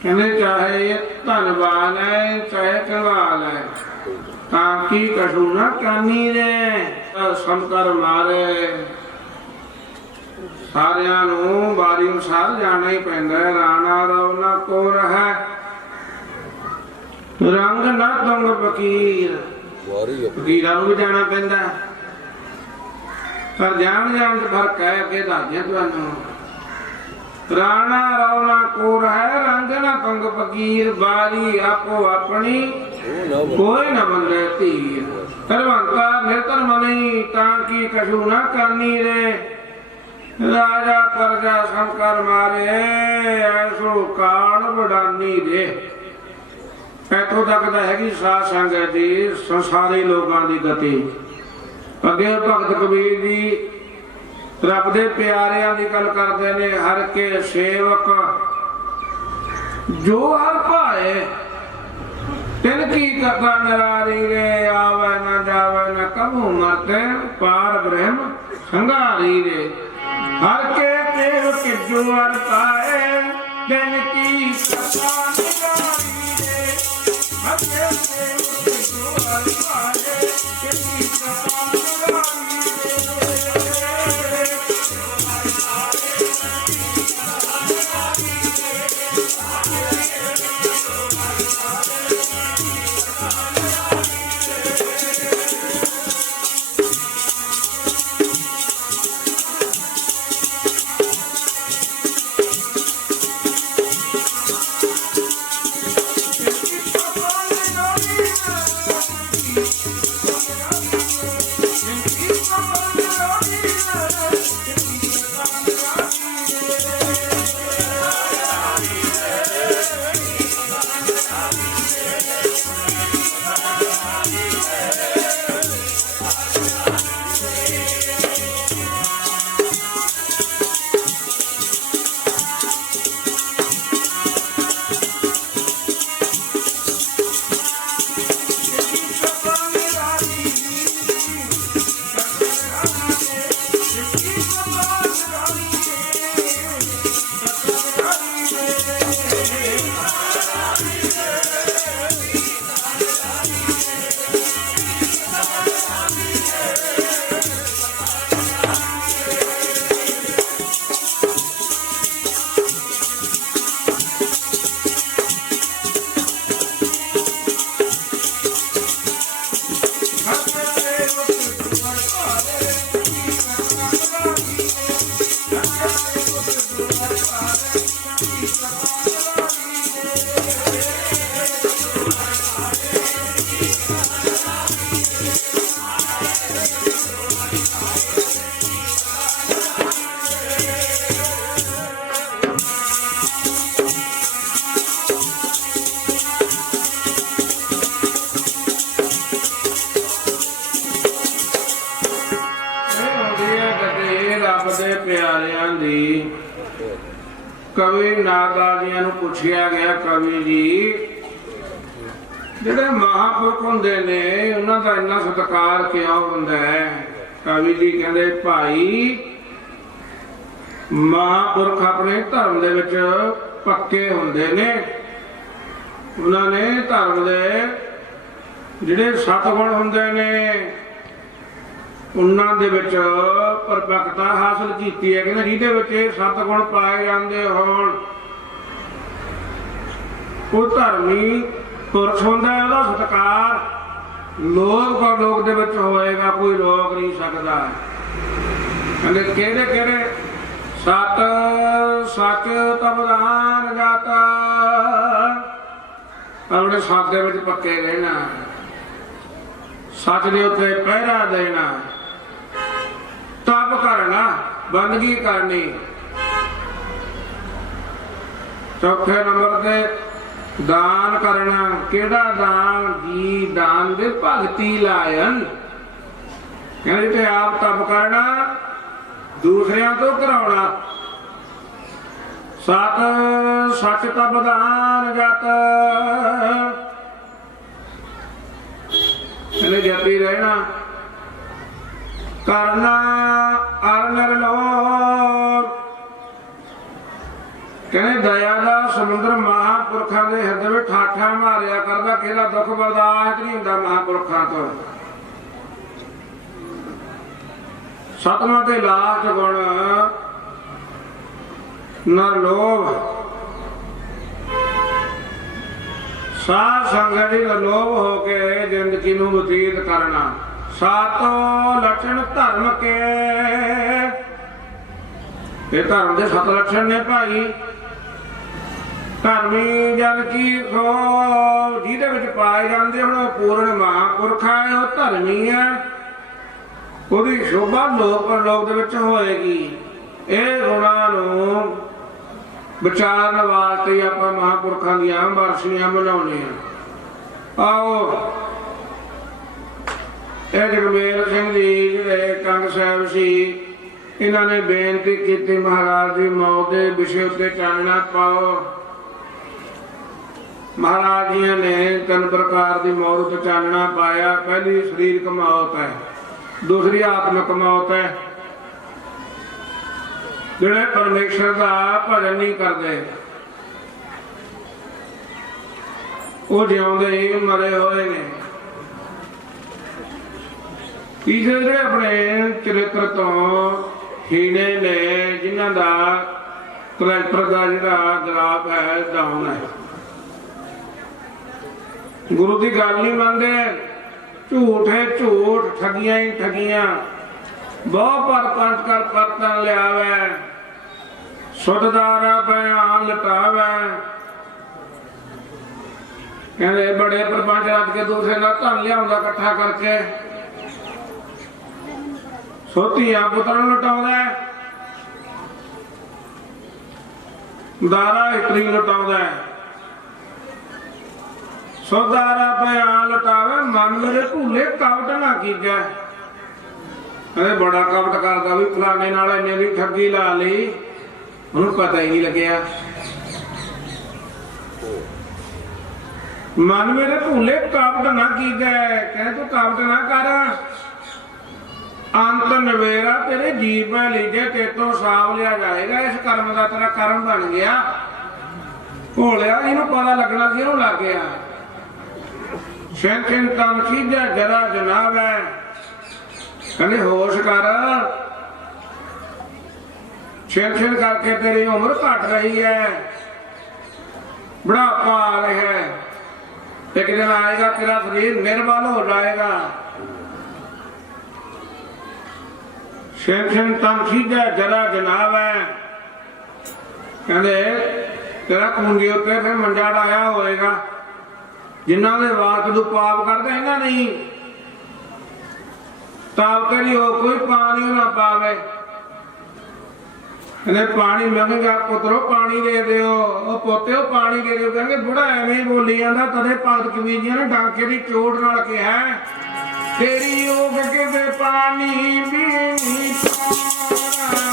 ਕਹਿੰਦੇ ਚਾਹੇ ਇਹ ਧਨਵਾਨ ਹੈ ਚਾਹੇ ਕੰਗਾਲ ਹੈ, ਤਾਂ ਕੀ ਕਛੂ ਨਾ ਕਾਨੀ ਰੇ। ਸੰਕਰ ਮਾਰੇ ਸਾਰਿਆਂ ਨੂੰ ਵਾਰੀ ਅਨੁਸਾਰ ਜਾਣਾ ਹੀ ਪੈਂਦਾ ਹੈ। ਰਾਣਾ ਰੌਣਾ ਕੋ ਰਹਿ ਰੰਗ ਨਾ ਦੰਗ ਫਕੀਰ। ਫਕੀਰਾਂ ਨੂੰ ਵੀ ਜਾਣਾ ਪੈਂਦਾ, ਪਰ ਜਾਣ ਚ ਫਰਕ ਹੈ। ਅੱਗੇ ਦੱਸਦੇ ਤੁਹਾਨੂੰ ਰਾਣਾ ਰੌਣਾ ਕੋ ਰਹਿ ਰੰਗ ਨਾ ਦੰਗ ਫਕੀਰ। ਬਾਰੀ ਆਪੋ ਆਪਣੀ ਕੋਈ ਨਾ ਬੰਦੇ ਧੀਰ। ਧਰਵੰਤਾ ਨਿਰਧਰਮ ਨਹੀਂ, ਤਾਂ ਕੀ ਕਛੂ ਨਾ ਕਾਨੀ ਰੇ। ਰਾਜਾ ਪਰਜਾ ਸੰਕਰ ਮਾਰੇ ਐਸੋ ਕਾਲ ਵਡਾਨੀ ਦੇ। ਇੱਥੋਂ ਤੱਕ ਤਾਂ ਹੈਗੀ ਸਾਧ ਸੰਗਤ ਦੀ ਸੰਸਾਰੀ ਲੋਕਾਂ ਦੀ ਗਤੀ। ਅੱਗੇ ਭਗਤ ਕਬੀਰ ਦੀ ਰੱਬ ਦੇ ਪਿਆਰਿਆਂ ਦੀ ਗੱਲ ਕਰਦੇ ਨੇ, ਹਰ ਕੇ ਸੇਵਕ ਜੋ ਹਰ ਭਾਏ ਤਿਨ ਕੀ ਕਰਤਾ ਨਰਾਰੀ ਰੇ, ਆਵੇ ਨਾ ਜਾਵੇ ਨਾ ਕਭੂ ਮਰਤੇ ਪਾਰ ਬ੍ਰਹਮ ਸੰਘਾਰੀ ਰੇ। ਹਰ ਕੇ ਸੇਵਕ ਜੋ ਹਰ ਪਾਏ ਤਿਨ ਕੀ ਕਰਤਾ ਨਰਾਰੀ ਰੇ। ਹਰ ਕੇ ਸੇਵਕ ਜੋ ਹਰ ਪਾਏ ਤਿਨ ਕੀ ਕਰਤਾ ਨਰਾਰੀ ਰੇ। ਪਿਆਰਿਆਂ ਦੀ ਕਵੀ ਨਾਗਰਾਜ ਜੀਆਂ ਨੂੰ ਪੁੱਛਿਆ ਗਿਆ, ਕਵੀ ਜੀ ਜਿਹੜੇ ਮਹਾਂਪੁਰਖ ਹੁੰਦੇ ਨੇ ਉਹਨਾਂ ਦਾ ਇੰਨਾ ਸਤਿਕਾਰ ਕਿਉਂ ਹੁੰਦਾ ਹੈ? ਕਵੀ ਜੀ ਕਹਿੰਦੇ ਭਾਈ ਮਹਾਂਪੁਰਖ ਆਪਣੇ ਧਰਮ ਦੇ ਵਿੱਚ ਪੱਕੇ ਹੁੰਦੇ ਨੇ, ਉਹਨਾਂ ਨੇ ਧਰਮ ਦੇ ਜਿਹੜੇ ਸਤਿਗੁਣ ਹੁੰਦੇ ਨੇ ਉਹਨਾਂ ਦੇ ਵਿੱਚ ਪਰਪੱਕਤਾ ਹਾਸਲ ਕੀਤੀ ਹੈ। ਕਹਿੰਦੇ ਜਿਹਦੇ ਵਿੱਚ ਇਹ ਸਤਿਗੁਣ ਪਾਏ ਜਾਂਦੇ ਹੋਣ ਉਹ ਧਰਮੀ ਪੁਰਖ ਹੁੰਦਾ ਹੈ, ਉਹਦਾ ਸਤਿਕਾਰ ਲੋਕ ਪਰਲੋਕ ਦੇ ਵਿੱਚ ਹੋਏਗਾ, ਕੋਈ ਰੋਕ ਨਹੀਂ ਸਕਦਾ। ਕਹਿੰਦੇ ਕਿਹੜੇ ਕਿਹੜੇ? ਸਤ ਸੱਚ ਤਬਦਾਨ ਜਾਤਾ, ਆਪਣੇ ਸੱਚ ਦੇ ਵਿੱਚ ਪੱਕੇ ਰਹਿਣਾ, ਸੱਚ ਦੇ ਉੱਤੇ ਪਹਿਰਾ ਦੇਣਾ, ਤਪ ਕਰਨਾ, ਬੰਦਗੀ ਕਰਨੀ। ਚੌਥੇ ਨੰਬਰ ਤੇ ਦਾਨ ਕਰਨਾ। ਕਿਹੜਾ ਦਾਨ? ਜੀ ਦਾਨ ਦੇ ਭਗਤੀ ਲਾਇਨ। ਕਹਿੰਦੇ ਤੇ ਆਪ ਤਪ ਕਰਨਾ, ਦੂਸਰਿਆਂ ਤੋਂ ਕਰਾਉਣਾ। ਸਤ ਸੱਚ ਤਬਦਾਨ ਜਤ, ਇਹਨੇ ਜਪੀ ਰਹਿਣਾ। ਕਰਨਾ ਅਰ ਨਿਰਲੋਭ, ਕਹਿੰਦੇ ਦਇਆ ਦਾ ਸਮੁੰਦਰ ਮਹਾਂਪੁਰਖਾਂ ਦੇ ਹਿਰਦੇ ਵਿੱਚ ਠਾਠਾ ਮਾਰਿਆ ਕਰਦਾ, ਕਿਹਦਾ ਦੁੱਖ ਬਰਦਾਸ਼ਤ ਨਹੀਂ ਹੁੰਦਾ ਮਹਾਂਪੁਰਖਾਂ ਤੋਂ। ਸਤਵਾਂ ਤੇ ਲਾਸਟ ਗੁਣ ਨਿਰਲੋਭ, ਸਾਧ ਸੰਗਤ ਦੀ ਨਿਰਲੋਭ ਹੋ ਕੇ ਜ਼ਿੰਦਗੀ ਨੂੰ ਬਤੀਤ ਕਰਨਾ। ਸਾਤੋਂ ਲੱਛਣ ਧਰਮ ਕੇ, ਇਹ ਧਰਮ ਦੇ 7 ਲੱਛਣ ਨੇ ਭਾਈ। ਧਰਮੀ ਜਨ ਕੀ ਸੋ, ਜਿਹਦੇ ਵਿੱਚ ਪਾਏ ਜਾਂਦੇ ਹੁਣ ਉਹ ਪੂਰਨ ਮਹਾਂਪੁਰਖ ਹੈ, ਉਹ ਧਰਮੀ ਹੈ, ਉਹਦੀ ਸ਼ੋਭਾ ਲੋਕ ਪਰਲੋਕ ਦੇ ਵਿੱਚ ਹੋਏਗੀ। ਇਹ ਗੁਣਾਂ ਨੂੰ ਵਿਚਾਰਨ ਵਾਸਤੇ ਆਪਾਂ ਮਹਾਂਪੁਰਖਾਂ ਦੀਆਂ ਵਰਸੀਆਂ ਬਣਾਉਣੇ ਆ। ਆਓ ਇਹ ਜਗਮੇਲ ਸਿੰਘ ਜੀ ਜਿਹੜੇ ਕੰਗ ਸਾਹਿਬ ਸੀ, ਇਹਨਾਂ ਨੇ ਬੇਨਤੀ ਕੀਤੀ, ਮਹਾਰਾਜ ਦੀ ਮੌਤ ਦੇ ਵਿਸ਼ੇ ਉੱਤੇ ਚਾਨਣਾ ਪਾਓ। ਮਹਾਰਾਜ ਜੀ ਨੇ ਤਿੰਨ ਪ੍ਰਕਾਰ ਦੀ ਮੌਤ ਉੱਤੇ ਚਾਨਣਾ ਪਾਇਆ। ਪਹਿਲੀ ਸਰੀਰਕ ਮੌਤ ਹੈ, ਦੂਸਰੀ ਆਤਮਿਕ ਮੌਤ ਹੈ। ਜਿਹੜੇ ਪਰਮੇਸ਼ਰ ਦਾ ਭਜਨ ਨਹੀਂ ਕਰਦੇ ਉਹ ਜਿਉਂਦੇ ਹੀ ਮਰੇ ਹੋਏ ਨੇ। ਤੀਸਰੇ ਜਿਹੜੇ ਆਪਣੇ ਚਰਿੱਤਰ ਤੋਂ ਹੀਣੇ ਨੇ, ਜਿਨ੍ਹਾਂ ਦਾ ਕਰੈਕਟਰ ਦਾ ਜਿਹੜਾ ਗ੍ਰਾਫ ਹੈ ਡਾਊਨ ਹੈ, ਗੁਰੂ ਦੀ ਗੱਲ ਨਹੀਂ ਮੰਨਦੇ, ਝੂਠ ਹੈ ਝੂਠ, ਠੱਗੀਆਂ ਹੀ ਠੱਗੀਆਂ, ਬਹੁ ਪਰ ਪੰਜ ਕਰ ਪਰਤਨ ਲਿਆਵੇ, ਸੁਧਦਾਰਾ ਬਿਆਨ ਲਟਾਵੇ। ਕਹਿੰਦੇ ਬੜੇ ਪ੍ਰਪੰਚ ਰੱਜ ਕੇ ਦੂਸਰੇ ਨਾਲ ਧਨ ਲਿਆਉਂਦਾ ਇਕੱਠਾ ਕਰਕੇ, ਸੋਤੀਆਂ ਪੁੱਤਰਾਂ ਨੂੰ ਲਟਾਉਂਦਾ, ਦਾਰਾ ਇਤਰੀ ਲਟਾਉਂਦਾ, ਸੁਧਦਾਰਾ ਬਿਆਨ ਲਟਾਵੇ। ਮਨ ਮੇਰੇ ਭੂਲੇ ਕਪਟ ਨਾ ਕੀਜੈ। ਕਹਿੰਦੇ ਬੜਾ ਕਪਟ ਕਰਦਾ ਵੀ ਫਲਾਣੇ ਨਾਲ ਇੰਨੇ ਦੀ ਠੱਗੀ ਲਾ ਲਈ, ਉਹਨੂੰ ਪਤਾ ਹੀ ਨਹੀਂ ਲੱਗਿਆ। ਮਨ ਮੇਰੇ ਭੂਲੇ ਕਪਟ ਨਾ ਕੀਜੈ। ਕਹਿੰਦੇ ਤੂੰ ਕਪਟ ਨਾ ਕਰ, ਅੰਤ ਨਵੇਰਾ ਤੇਰੇ ਜੀਵ ਮੈਂ ਲੀਜੇ, ਤੇਤੋਂ ਸਾਂਭ ਲਿਆ ਜਾਏਗਾ। ਇਸ ਕਰਮ ਦਾ ਤੇਰਾ ਕਰਮ ਬਣ ਗਿਆ। ਭੋਲਿਆ ਇਹਨੂੰ ਪਤਾ ਲੱਗਣਾ ਸੀ, ਇਹਨੂੰ ਲੱਗ ਗਿਆ। ਛਿਨ ਛਿਨ ਤਨ ਖੀਜੈ ਜਰਾ ਜਨਾਵੈ। ਕਹਿੰਦੇ ਹੋਸ਼ ਕਰ, ਛਿਨ ਛਿਨ ਕਰਕੇ ਤੇਰੀ ਉਮਰ ਘਟ ਰਹੀ ਹੈ, ਬੁਢਾਪਾ ਆ ਰਿਹਾ ਹੈ। ਇੱਕ ਦਿਨ ਆਏਗਾ ਤੇਰਾ ਸਰੀਰ ਨਿਰਬਲ ਹੋ ਜਾਏਗਾ। ਛਿਨ ਛਿਨ ਤਨ ਖੀਜੈ ਜਰਾ ਜਨਾਵੈ। ਕਹਿੰਦੇ ਤੇਰਾ ਕੁੰਡੀ ਉੱਤੇ ਫਿਰ ਮੰਜਾ ਡਾਇਆ ਹੋਏਗਾ। ਜਿਨ੍ਹਾਂ ਦੇ ਵਾਕ ਨੂੰ ਪਾਪ ਕਰਦਾ ਇਹਨਾਂ ਨਹੀਂ ਤਾਪ ਕਰੀ ਹੋ, ਕੋਈ ਪਾਣੀ ਨਾ ਪਾਵੇ। ਕਹਿੰਦੇ ਪਾਣੀ ਮੰਗੇਗਾ ਪੁੱਤਰੋ ਪਾਣੀ ਦੇ ਦਿਓ, ਉਹ ਪੋਤਿਓ ਪਾਣੀ ਦੇ ਦਿਓ। ਕਹਿੰਦੇ ਬੁੜਾ ਐਵੇਂ ਬੋਲੀ ਜਾਂਦਾ। ਤਦੇ ਭਗਤ ਕਬੀਰ ਜੀ ਨੇ ਡਾਂਕੇ ਦੀ ਚੋਟ ਨਾਲ ਕਿਹਾ, ਤੇਰੀ ਉਹ ਕਿਤੇ ਪਾਣੀ ਵੀ ਨਹੀਂ ਪਾਉਣਾ।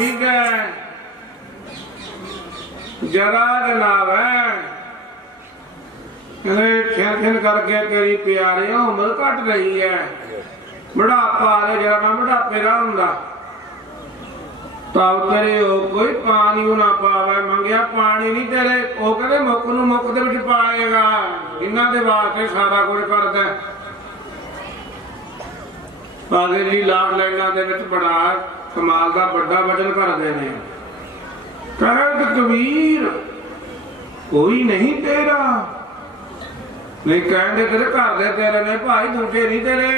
ठीक है, जरा जनाब है खिन खिन करके तेरी प्यारी उम्र घट रही है, बुढ़ापा आ रहा, जरा मैं बुढ़ापे का हुंदा तब तेरे कोई पानी ना पावे, मंगया पानी नहीं तेरे वो कहते मुख नूं मुख दे विच पाएगा, इन्हां दे वास्ते सारा कुछ करदा पागे जी। लाख लाइनां दे विच बड़ा कमाल दा बड़ा वचन करदे ने, कहत कबीर कोई नहीं तेरा, नहीं कहते तेरे घर दे तेरे ने भाई, दूजे नहीं तेरे,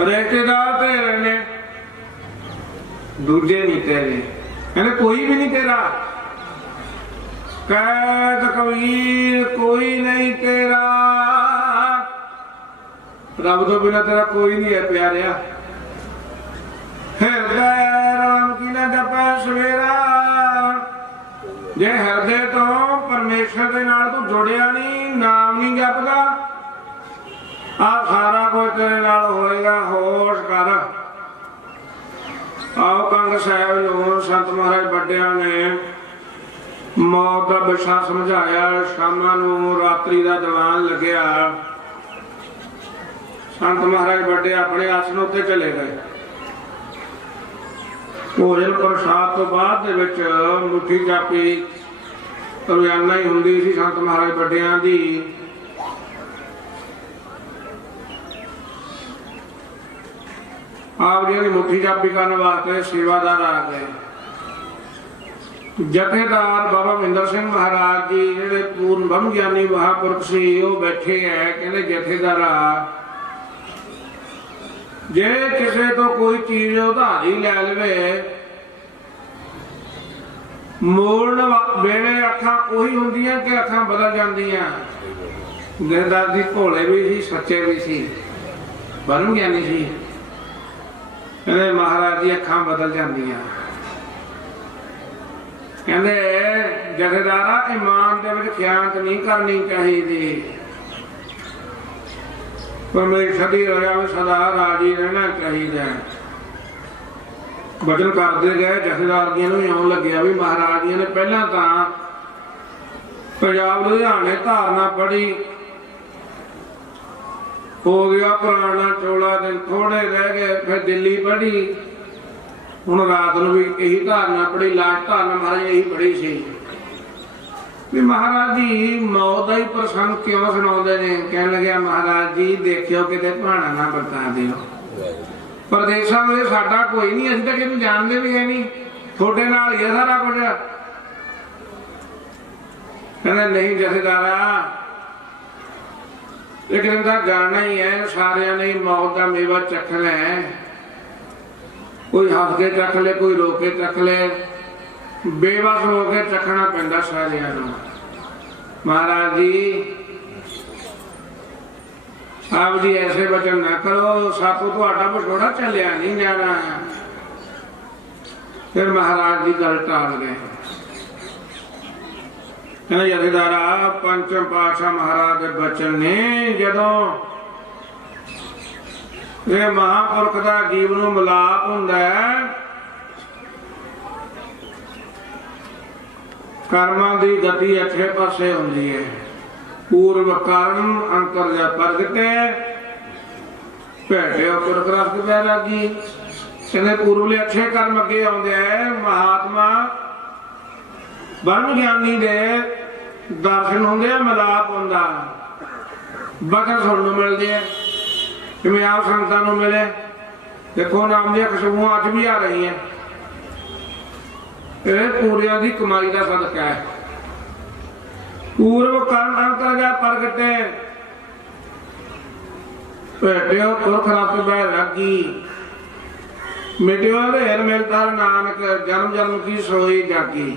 रिश्तेदार तेरे ने, दूजे नहीं तेरे, कहते कोई भी नहीं तेरा। कहत कबीर कोई नहीं तेरा, रब तो बिना तेरा कोई नहीं है प्यारिया। हृदय राम की न जपै सवेरा, जे हृदय तो परमेश्वर के नाल तू जुड़िया नहीं, नाम नहीं जपदा, आ सारा कुछ तेरे नाल होएगा। होश कर। आओ कंग साहब नूं संत महाराज बड़िया ने मौत का विशा समझाया। शामां नूं रात्रि का दीवान लग्या, संत महाराज बड़े अपने आसन उत्ते चले गए। भोजन प्रसाद तो बाद दे विच मुट्ठी चापी रोजाना ही हुंदी सी संत महाराज बड़ियां दी। आप जी की मुट्ठी चापी करने वास्ते सेवादार आ गए। जथेदार बाबा महेंद्र सिंह महाराज जी जिहड़े पूर्ण ब्रह्म ज्ञानी महापुरुष सी वो बैठे है। कहते जथेदारा जे किसी तो कोई चीज उधारी लै लवे, मोड़न वेले अखां उही हुंदियां कि अखां बदल जांदियां। जथेदार जी भोले भी सी, सच्चे भी सी, ब्रह्म ज्ञानी सी। कहते महाराज जी अखां बदल जांदियां। कहते जथेदारा ईमान दे विच खियानत नहीं करनी चाहिए, परमेश्वर की रजा में सदा राजी रहना चाहिए। वचन करते गए। जथेदार जी नूं इउं लग्या भी महाराज जी ने पहला तां पंजाब लुधियाने धारना पढ़ी, हो गया पुराना चोला, दिन थोड़े रह गए, फिर दिल्ली पढ़ी, हुण रात नूं भी यही धारना पढ़ी। लास्ट धारना महाराज यही पढ़ी सी भी महाराज जी मौत का ही प्रसंग क्यों सुनाते ने। कह लगे महाराज जी देखियो किते भाणा ना बता दिओ, परदेसां में साडा कोई नहीं, असीं तां किहनूं जानदे भी है नहीं, थोड़े नाल ही है सारा कुछ। कहंदे नहीं जथेदारा एक दिन तां जाना ही है, सारिਆਂ ने मौत का मेवा चखना है। कोई हंस के चख ले, कोई रो के चख ले, बेबस हो के चखना पैंदा सारिਆਂ ਨੂੰ। महाराज जी आप जी ऐसे वचन ना करो, सातों तुहाडा विछोड़ा चलिया नहीं जाना। फिर महाराज जी गल टाल गए। कहने जथेदारा पंचम पातशाह महाराज के बचन ने जदों ये महापुरख का जीवन नूं मिलाप हुंदा है, कर्मां दी गति अच्छे पासे हुंदी है। पूर्व कर्म अंतर जा प्रगटे भेटे पुरख रस बैरागी। कहते पूर्वले अच्छे कर्म अगे आउंदे है। महात्मा ब्रह्म ज्ञानी दे दर्शन होंगे, मिलाप होंदा, बचन सुनने मिलते हैं जिवें आप संगतां नूं मिले। देखो नाम दी खुशबूआं अज भी आ रही हैं, पूरिया की कमाई का सदका है। पूर्व कर्म अंतर जा प्रगटे भेटियो पुरख रस बैरागी। मिटियो धेर मिलता नानक जन्म जन्म की सोई जागी।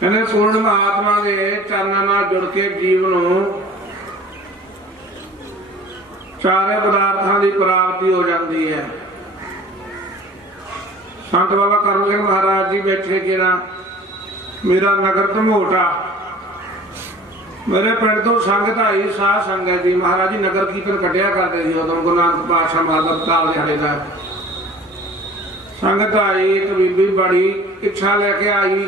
कहने पूर्ण महात्मा के चरणों नाल जुड़ के जीवन सारे पदार्थों की प्राप्ति हो जाती है। संत बाबा करम सिंह महाराज जी बैठे गिरा, मेरा नगर धमोटा, मेरे पिंड तो संगत आई साध संगत जी। महाराज जी नगर कीर्तन कटिया करते थे उदों गुरु नानक पातशाह महाराज काल दिहाड़े का। संगत आई, एक बीबी बड़ी इच्छा लेके आई,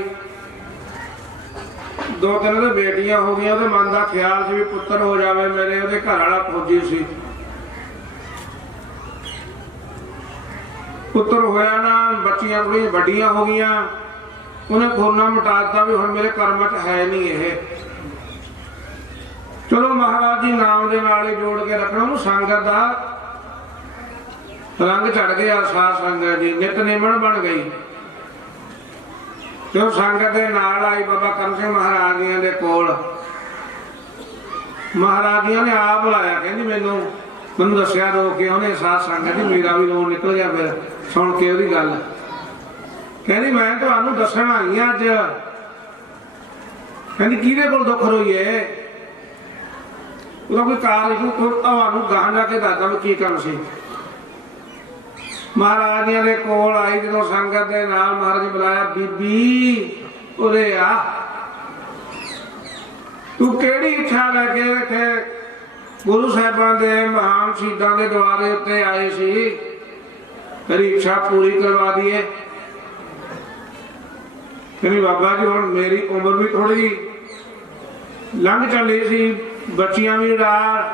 2-3 तो बेटियां हो गई। ਉਹਦੇ ਮਨ ਦਾ ਖਿਆਲ ਸੀ ਵੀ ਪੁੱਤਰ ਹੋ ਜਾਵੇ ਮੇਰੇ। ਉਹਦੇ ਘਰ ਵਾਲਾ ਫੌਜੀ ਸੀ। ਪੁੱਤਰ ਹੋਇਆ ਨਾ, ਬੱਚੀਆਂ ਥੋੜ੍ਹੀਆਂ ਵੱਡੀਆਂ ਹੋ ਗਈਆਂ। ਉਹਨੇ ਖੋਨਾ ਮਿਟਾ ਦਿੱਤਾ ਵੀ ਹੁਣ ਮੇਰੇ ਕਰਮਾਂ 'ਚ ਹੈ ਨਹੀਂ ਇਹ। ਚਲੋ ਮਹਾਰਾਜ ਜੀ ਨਾਮ ਦੇ ਨਾਲ ਹੀ ਜੋੜ ਕੇ ਰੱਖਣਾ। ਉਹਨੂੰ ਸੰਗਤ ਦਾ ਰੰਗ ਚੜ ਗਿਆ। ਸਾਧ ਸੰਗਤ ਦੀ ਨਿਤਨੇਮਣ ਬਣ ਗਈ। ਜੋ ਸੰਗਤ ਦੇ ਨਾਲ ਆਈ ਬਾਬਾ ਕਰਮ ਸਿੰਘ ਮਹਾਰਾਜ ਜੀਆਂ ਦੇ ਕੋਲ, ਮਹਾਰਾਜ ਜੀਆਂ ਨੇ ਆਪ ਬੁਲਾਇਆ। ਕਹਿੰਦੀ ਮੈਨੂੰ ਦੱਸਿਆ ਰੋ ਕੇ ਉਹਨੇ ਸਾਧ ਸੰਗਤ ਦੀ। ਮੇਰਾ ਵੀ ਰੋਣ ਨਿਕਲ ਗਿਆ ਫਿਰ ਸੁਣ ਕੇ ਉਹਦੀ ਗੱਲ। ਕਹਿੰਦੀ ਮੈਂ ਤੁਹਾਨੂੰ ਦੱਸਣ ਆਈ ਹਾਂ ਅੱਜ। ਕਹਿੰਦੀ ਕਿਹਦੇ ਕੋਲ ਦੁੱਖ ਰੋਈਏ? ਉਹਦਾ ਕੋਈ ਕਾਰਜ ਤੁਹਾਨੂੰ ਗਾਹਾਂ ਜਾ ਕੇ ਦੱਸਦਾ ਵੀ ਕੀ ਕੰਮ ਸੀ। ਮਹਾਰਾਜ ਜੀ ਦੇ ਕੋਲ ਆਈ ਜਦੋਂ ਸੰਗਤ ਦੇ ਨਾਲ, ਮਹਾਰਾਜ ਬੁਲਾਇਆ, ਬੀਬੀ ਉਰੇ ਆ, ਤੂੰ ਕਿਹੜੀ ਇੱਛਾ ਲੈ ਕੇ ਇੱਥੇ ਗੁਰੂ ਸਾਹਿਬਾਂ ਦੇ ਮਹਾਨ ਸ਼ਹੀਦਾਂ ਦੇ ਦੁਆਰੇ ਉੱਤੇ ਆਏ ਸੀ? ਤੇਰੀ ਇੱਛਾ ਪੂਰੀ ਕਰਵਾ ਦਈਏ। ਕਹਿੰਦੀ ਬਾਬਾ ਜੀ ਹੁਣ ਮੇਰੀ ਉਮਰ ਵੀ ਥੋੜੀ ਲੰਘ ਚੱਲੀ ਸੀ, ਬੱਚੀਆਂ ਵੀ ਨਾਲ,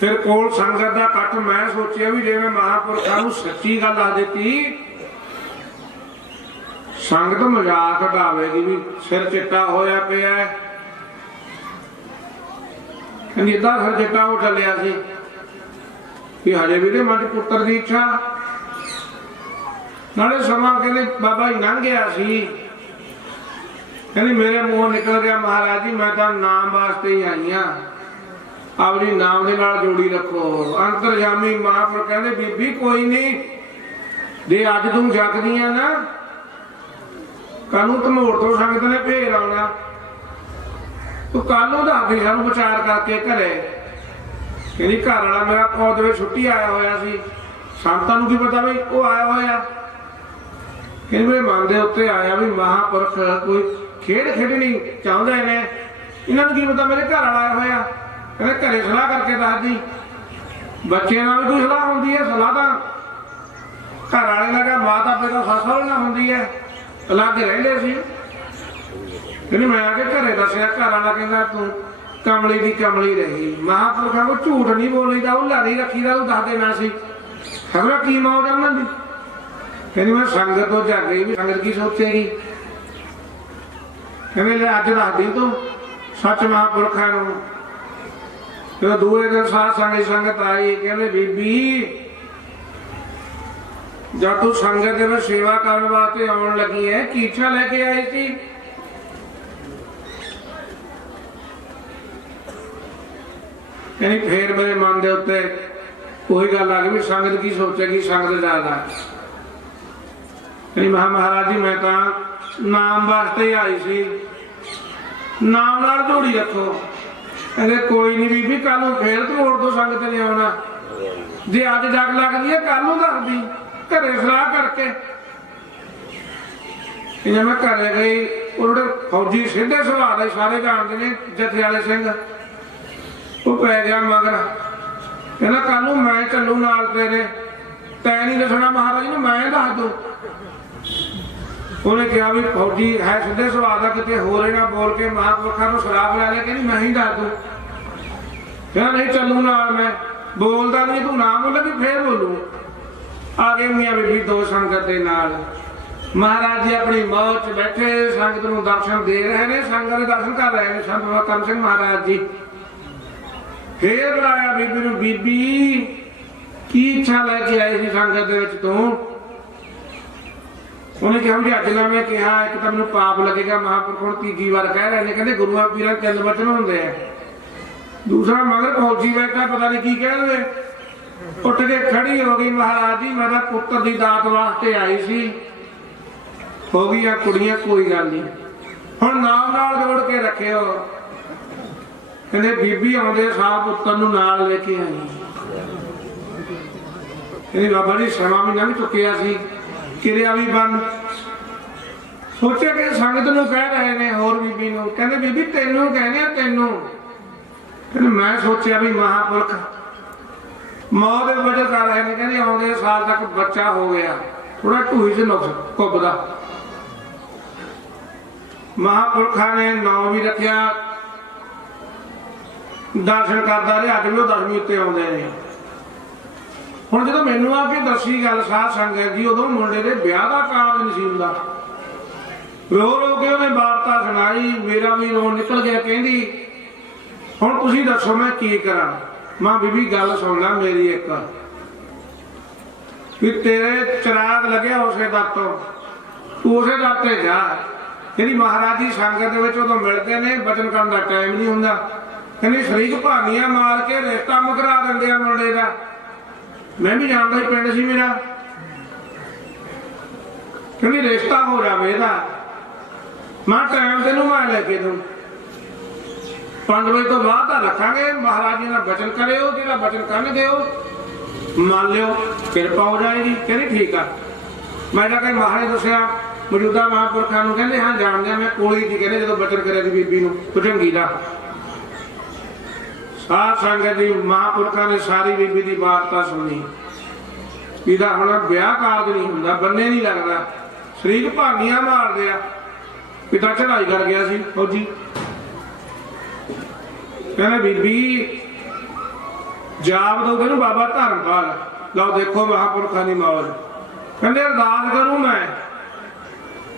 ਫਿਰ ਕੋਲ ਸੰਗਤ ਦਾ ਇਕੱਠ। ਮੈਂ ਸੋਚਿਆ ਵੀ ਜੇ ਮੈਂ ਮਹਾਂਪੁਰਖਾਂ ਨੂੰ ਸੱਚੀ ਗੱਲ ਆ ਦਿੱਤੀ, ਸੰਗਤ ਮਜ਼ਾਕ ਉਡਾਵੇਗੀ ਵੀ ਸਿਰ ਚਿੱਟਾ ਹੋਇਆ ਪਿਆ। ਕਹਿੰਦੀ ਏਦਾਂ ਸਿਰ ਚਿੱਟਾ ਹੋ ਚੱਲਿਆ ਸੀ ਵੀ ਹਜੇ ਵੀ ਦੇ ਮਨ 'ਚ ਪੁੱਤਰ ਦੀ ਇੱਛਾ। ਨਾਲੇ ਸਮਾਂ ਕਹਿੰਦੇ ਬਾਬਾ ਜੀ ਲੰਘ ਗਿਆ ਸੀ। ਕਹਿੰਦੀ ਮੇਰੇ ਮੂੰਹੋਂ ਨਿਕਲ ਗਿਆ, ਮਹਾਰਾਜ ਜੀ ਮੈਂ ਤਾਂ ਨਾਮ ਵਾਸਤੇ ਹੀ ਆਈ ਹਾਂ, ਆਪਣੀ ਨਾਮ ਦੇ ਨਾਲ ਜੋੜੀ ਰੱਖੋ। ਅੰਤਰਜਾਮੀ ਮਹਾਂਪੁਰਖ ਕਹਿੰਦੇ ਬੀਬੀ ਕੋਈ ਨਹੀਂ, ਜੇ ਅੱਜ ਤੂੰ ਜਗਦੀ ਆ ਨਾ, ਕੱਲ ਨੂੰ ਧਮੋੜ ਤੋਂ ਸੰਗਤ ਨੇ ਭੇਜ ਆਉਣਾ, ਤੂੰ ਕੱਲ ਨੂੰ ਦੱਸਦੀ ਸਾਨੂੰ ਵਿਚਾਰ ਕਰਕੇ ਘਰੇ। ਕਹਿੰਦੀ ਘਰ ਵਾਲਾ ਮੇਰਾ ਫੌਜ ਵਿੱਚ ਛੁੱਟੀ ਆਇਆ ਹੋਇਆ ਸੀ, ਸੰਤਾਂ ਨੂੰ ਕੀ ਪਤਾ ਵੀ ਉਹ ਆਇਆ ਹੋਇਆ। ਕਹਿੰਦੀ ਮੇਰੇ ਮਨ ਦੇ ਉੱਤੇ ਆਇਆ ਵੀ ਮਹਾਂਪੁਰਖ ਕੋਈ ਖੇਡ ਖੇਡਣੀ ਚਾਹੁੰਦੇ ਨੇ, ਇਹਨਾਂ ਨੂੰ ਕੀ ਪਤਾ ਮੇਰੇ ਘਰ ਵਾਲਾ ਆਇਆ ਹੋਇਆ। ਕਹਿੰਦੇ ਘਰੇ ਸਲਾਹ ਕਰਕੇ ਦੱਸਦੀ। ਬੱਚਿਆਂ ਨਾਲ ਵੀ ਕੋਈ ਸਲਾਹ ਹੁੰਦੀ ਹੈ? ਸਲਾਹ ਤਾਂ ਘਰ ਵਾਲੇ ਨਾਲ, ਮਾਤਾ ਪਿਤਾ ਸੱਸ ਸਹੁਰੇ ਨਾਲ ਹੁੰਦੀ ਹੈ, ਅਲੱਗ ਰਹਿੰਦੇ ਸੀ। ਕਹਿੰਦੀ ਮੈਂ ਆ ਕੇ ਘਰੇ ਦੱਸਿਆ, ਘਰ ਵਾਲਾ ਕਹਿੰਦਾ ਤੂੰ ਕਮਲੀ ਦੀ ਕਮਲੀ ਰਹੀ। ਮਹਾਂਪੁਰਖਾਂ ਕੋਲ ਝੂਠ ਨਹੀਂ ਬੋਲੀਦਾ, ਉਹ ਲਾਰੀ ਰੱਖੀਦਾ, ਉਹ ਦੱਸ ਦੇਣਾ ਸੀ। ਖਬਰ ਕੀ ਮੌਜ ਉਹਨਾਂ ਦੀ। ਕਹਿੰਦੀ ਮੈਂ ਸੰਗਤ ਤੋਂ ਜਾਗ ਗਈ ਵੀ ਸੰਗਤ ਕੀ ਸੋਚੇਗੀ। ਕਹਿੰਦੇ ਲੈ ਅੱਜ ਦੱਸਦੀ ਤੂੰ ਸੱਚ ਮਹਾਂਪੁਰਖਾਂ ਨੂੰ। ਜਦੋਂ ਦੂਏ ਦਿਨ ਸਾਧ ਸੰਗਤ ਆਈ, ਕਹਿੰਦੇ ਬੀਬੀ ਜਦ ਤੂੰ ਸੰਗਤ ਦੇ ਵਿੱਚ ਸੇਵਾ ਕਰਨ ਵਾਸਤੇ ਆਉਣ ਲੱਗੀ ਹੈ, ਕੀ ਇੱਛਾ ਲੈ ਕੇ ਆਈ ਸੀ? ਕਹਿੰਦੀ ਫੇਰ ਮੇਰੇ ਮਨ ਦੇ ਉੱਤੇ ਉਹੀ ਗੱਲ ਆ ਗਈ ਵੀ ਸੰਗਤ ਕੀ ਸੋਚੇਗੀ, ਸੰਗਤ ਜ਼ਿਆਦਾ। ਕਹਿੰਦੀ ਮਹਾਰਾਜ ਜੀ ਮੈਂ ਤਾਂ ਨਾਮ ਵਾਸਤੇ ਆਈ ਸੀ, ਨਾਮ ਨਾਲ ਜੋੜੀ ਰੱਖੋ। ਕਹਿੰਦੇ ਕੋਈ ਨਹੀਂ ਬੀਬੀ, ਕੱਲ ਨੂੰ ਫੇਰ ਤੂੰ ਹੋਰ ਤੋਂ ਸੰਗਤ ਨੇ ਆਉਣਾ, ਜੇ ਅੱਜ ਜਗ ਲੱਗਦੀ ਹੈ ਕੱਲ ਨੂੰ ਦੱਸਦੀ, ਘਰੇ ਸਲਾਹ ਕਰਕੇ। ਜੇ ਮੈਂ ਘਰੇ ਗਈ, ਉਹ ਜਿਹੜੇ ਫੌਜੀ ਸਿੱਧੇ ਸੁਭਾਅ ਦੇ ਸਾਰੇ ਜਾਣਦੇ ਨੇ, ਜਥੇ ਵਾਲੇ ਸਿੰਘ, ਉਹ ਪੈ ਗਿਆ ਮਗਰ। ਕਹਿੰਦਾ ਕੱਲ ਨੂੰ ਮੈਂ ਚੱਲੂ ਨਾਲ ਤੇਰੇ, ਤੈਂ ਨਹੀਂ ਦੱਸਣਾ ਮਹਾਰਾਜ ਨੂੰ, ਮੈਂ ਦੱਸ ਦੂੰ। ਉਹਨੇ ਕਿਹਾ ਵੀ ਫੌਜੀ ਹੈ ਸਿੱਧੇ ਸੁਭਾਅ ਦਾ, ਕਿਤੇ ਹੋਰ ਨਾ ਬੋਲ ਕੇ ਮਹਾਂਪੁਰਖਾਂ ਨੂੰ ਸ਼ਰਾਬ ਲੈ ਲਿਆ। ਕਹਿੰਦੀ ਮੈਂ ਹੀ ਦੱਸ ਦੂੰ। ਕਹਿੰਦਾ ਨਹੀਂ ਚੱਲੂ ਨਾਲ ਮੈਂ। ਬੋਲਦਾ ਨਹੀਂ, ਤੂੰ ਨਾ ਬੋਲੇ ਵੀ ਫੇਰ ਬੋਲੂ। ਆ ਗਏ ਮੀਆਂ ਬੀਬੀ ਦੋ ਸੰਗਤ ਦੇ ਨਾਲ। ਮਹਾਰਾਜ ਜੀ ਆਪਣੀ ਮੌਜ 'ਚ ਬੈਠੇ ਸੰਗਤ ਨੂੰ ਦਰਸ਼ਨ ਦੇ ਰਹੇ ਨੇ, ਸੰਗਤ ਦੇ ਦਰਸ਼ਨ ਕਰ ਰਹੇ ਨੇ ਸੰਤ ਬਾਬਾ ਕਰਮ ਸਿੰਘ ਮਹਾਰਾਜ ਜੀ। ਫੇਰ ਬੁਲਾਇਆ ਬੀਬੀ ਨੂੰ, ਬੀਬੀ ਕੀ ਇੱਛਾ ਲੈ ਕੇ ਆਈ ਸੀ ਸੰਗਤ ਦੇ ਵਿੱਚ ਤੂੰ? ਉਹਨੇ ਕਿਹਾ ਜੀ ਅੱਜ ਨਾ ਮੈਂ ਕਿਹਾ, ਇੱਕ ਤਾਂ ਮੈਨੂੰ ਪਾਪ ਲੱਗੇਗਾ, ਮਹਾਂਪੁਰਖ ਹੁਣ ਤੀਜੀ ਵਾਰ ਕਹਿ ਰਹੇ ਨੇ, ਕਹਿੰਦੇ ਗੁਰੂਆਂ ਪੀਰਾਂ ਦੇ 3 ਵਚਨ ਹੁੰਦੇ ਆ। ਦੂਸਰਾ ਮਗਰ ਫੌਜੀ ਬੈਠਾ, ਪਤਾ ਨਹੀਂ ਕੀ ਕਹਿਣਗੇ। ਉੱਠ ਕੇ ਖੜੀ ਹੋ ਗਈ, ਮਹਾਰਾਜ ਜੀ ਮੈਂ ਤਾਂ ਪੁੱਤਰ ਦੀ ਦਾਤ ਵਾਸਤੇ ਆਈ ਸੀ, ਹੋ ਗਈਆਂ ਕੁੜੀਆਂ, ਕੋਈ ਗੱਲ ਨਹੀਂ, ਹੁਣ ਨਾਮ ਨਾਲ ਜੋੜ ਕੇ ਰੱਖਿਓ। ਕਹਿੰਦੇ ਬੀਬੀ ਆਉਂਦੇ ਸਾਹ ਪੁੱਤਰ ਨੂੰ ਨਾਲ ਲੈ ਕੇ ਆਈ। ਕਹਿੰਦੀ ਬਾਬਾ ਜੀ ਸਮਾਂ ਮਹੀਨਾ ਵੀ ਚੁੱਕਿਆ ਸੀ, ਕਿਰਿਆ ਵੀ ਬੰਦ। ਸੋਚਿਆ ਕਿ ਸੰਗਤ ਨੂੰ ਕਹਿ ਰਹੇ ਨੇ, ਹੋਰ ਬੀਬੀ ਨੂੰ। ਕਹਿੰਦੇ ਬੀਬੀ ਤੈਨੂੰ ਕਹਿੰਦੇ ਆ, ਤੈਨੂੰ। ਕਹਿੰਦੇ ਮੈਂ ਸੋਚਿਆ ਵੀ ਮਹਾਂਪੁਰਖ ਮੌਤ ਦੇ ਵਜ੍ਹਾ ਕਰ ਰਹੇ ਨੇ। ਕਹਿੰਦੇ ਆਉਂਦੇ ਸਾਲ ਤੱਕ ਬੱਚਾ ਹੋ ਗਿਆ, थोड़ा ढूई से नुक्स कुबदा। महापुरखा ने नाम भी रखिया, दर्शन करता रहा, अज भी वो 10वीं उत्ते आउंदे ने। हुण जदों मैनूं आ के दसी गल साध संगत जी, उदों मुंडे दे ब्याह दा कारज नहीं सी हुंदा। रो रो के उन्हें वार्ता सुनाई, मेरा भी रो निकल गया। कहंदी हुण तुसीं दसो मैं की करां। मां बीबी गल सुन ला मेरी एक, कि तेरे चिराग लगे उसे दर तो, तू उसे दर ते जा। कहंदी महाराज जी संगत दे विच उदों मिलदे ने, बचन करन दा टाइम नहीं हुंदा। कहंदी शरीक भानियां मार के रिश्ता मुकरा दिंदे आ मुंडे दा। मैं भी जानदा ही पिंड सी मेरा। कहंदी रिश्ता हो जावे इहदा, मैं टाइम तेनू मैं लेके दूं, 5 बजे तो बाद रखांगे। महाराज जी नाल बचन करियो, जिहड़ा बचन करन दिओ मान लियो, किरपा हो जाएगी। कहंदी ठीक आ। मैं जाके महाराज दस्सिया मौजूदा महापुरखां नूं, कहंदे हाँ जाणदे, मैं कोली जी कहंदे जदों बचन करिया सी बीबी नूं भुजंगी दा। साध संगत जी महापुरखां ने सारी बीबी दी वार्ता सुनी। इहदा हुण ब्याह कारज नहीं हुंदा, बन्ने नहीं लगदा, शरीक भानियां मारदे आ। पिता चढ़ाई कर गया सी फौजी। कहने बीबी जाप दो तेनू बाबा धर्मपाल, लो देखो महापुरखा की मौज। कहते अरदास करूं मैं,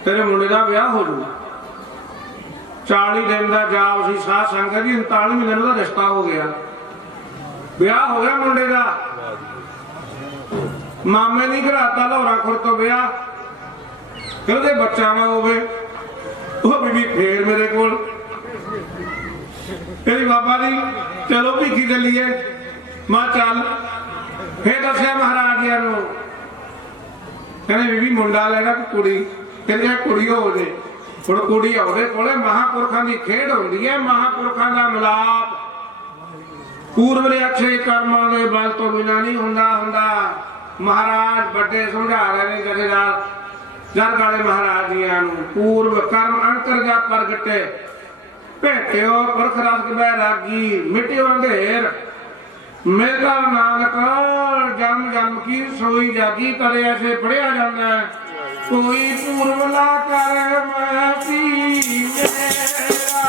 तेरे मुंडे का ब्याह हो जूगा। 40 दिन का जाप सी साध संगत जी, 39 महीने का रिश्ता हो गया, ब्याह हो गया मुंडे का। मामे नहीं कराता लाहौरा खुर तो ब्याह, कहते बच्चा ना होवे। वो बीबी फिर मेरे को कहती बाबा जी चलो भीखी चलीए। मां चल। फिर दसिया महाराज जी नूं, कहने बीबी मुंडा लेना कि कुड़ी। कहते कुड़ी हो जे। हुण कुड़ी ओहदे कोले महापुरखां दी खेड हुंदी है, महापुरखां दा मिलाप पूर्व दे अच्छे कर्मां दे बल तो बिना नहीं हुंदा। महाराज बड़े समझा रहे ने जथेदार जर गाले महाराज जी पूर्व कर्म अंकर जा प्रगटे, भेटियो पुरख रस बैरागी, मिटियो अंधेर, मेरा नानक जन्म जन्म की सोई जागी। करे ऐसे पढ़िया जाता है, कोई पूर्व ला कर मैं पी मेरा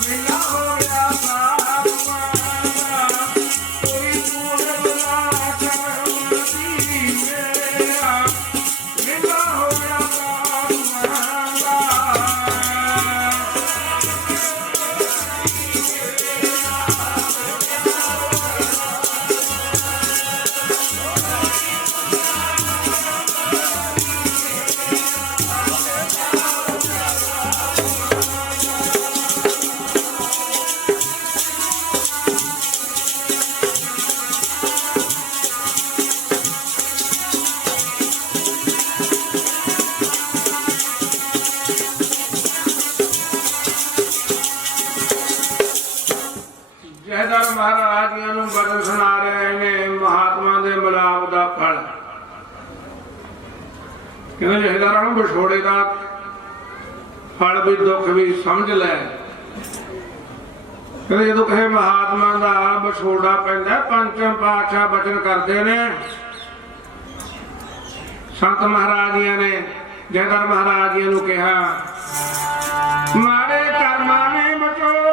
मिला हो गया साथ मारा। कोई पूर्व ला कर मैं पी मेरा मिला हो गया साथ मारा। जहदार महाराज जी नूं बचन सुना रहे हैं महात्मा दे मिलाप दा फल। कहते जहदारां नूं विछोड़े दा फल भी दुख भी समझ लै। कहते जदों कहे महात्मा दा विछोड़ा पैंदा, पंचम पातशाह बचन करते ने, संत महाराज जी ने जहदार महाराज जी नूं कहा माड़े कर्मां ने विछोड़ा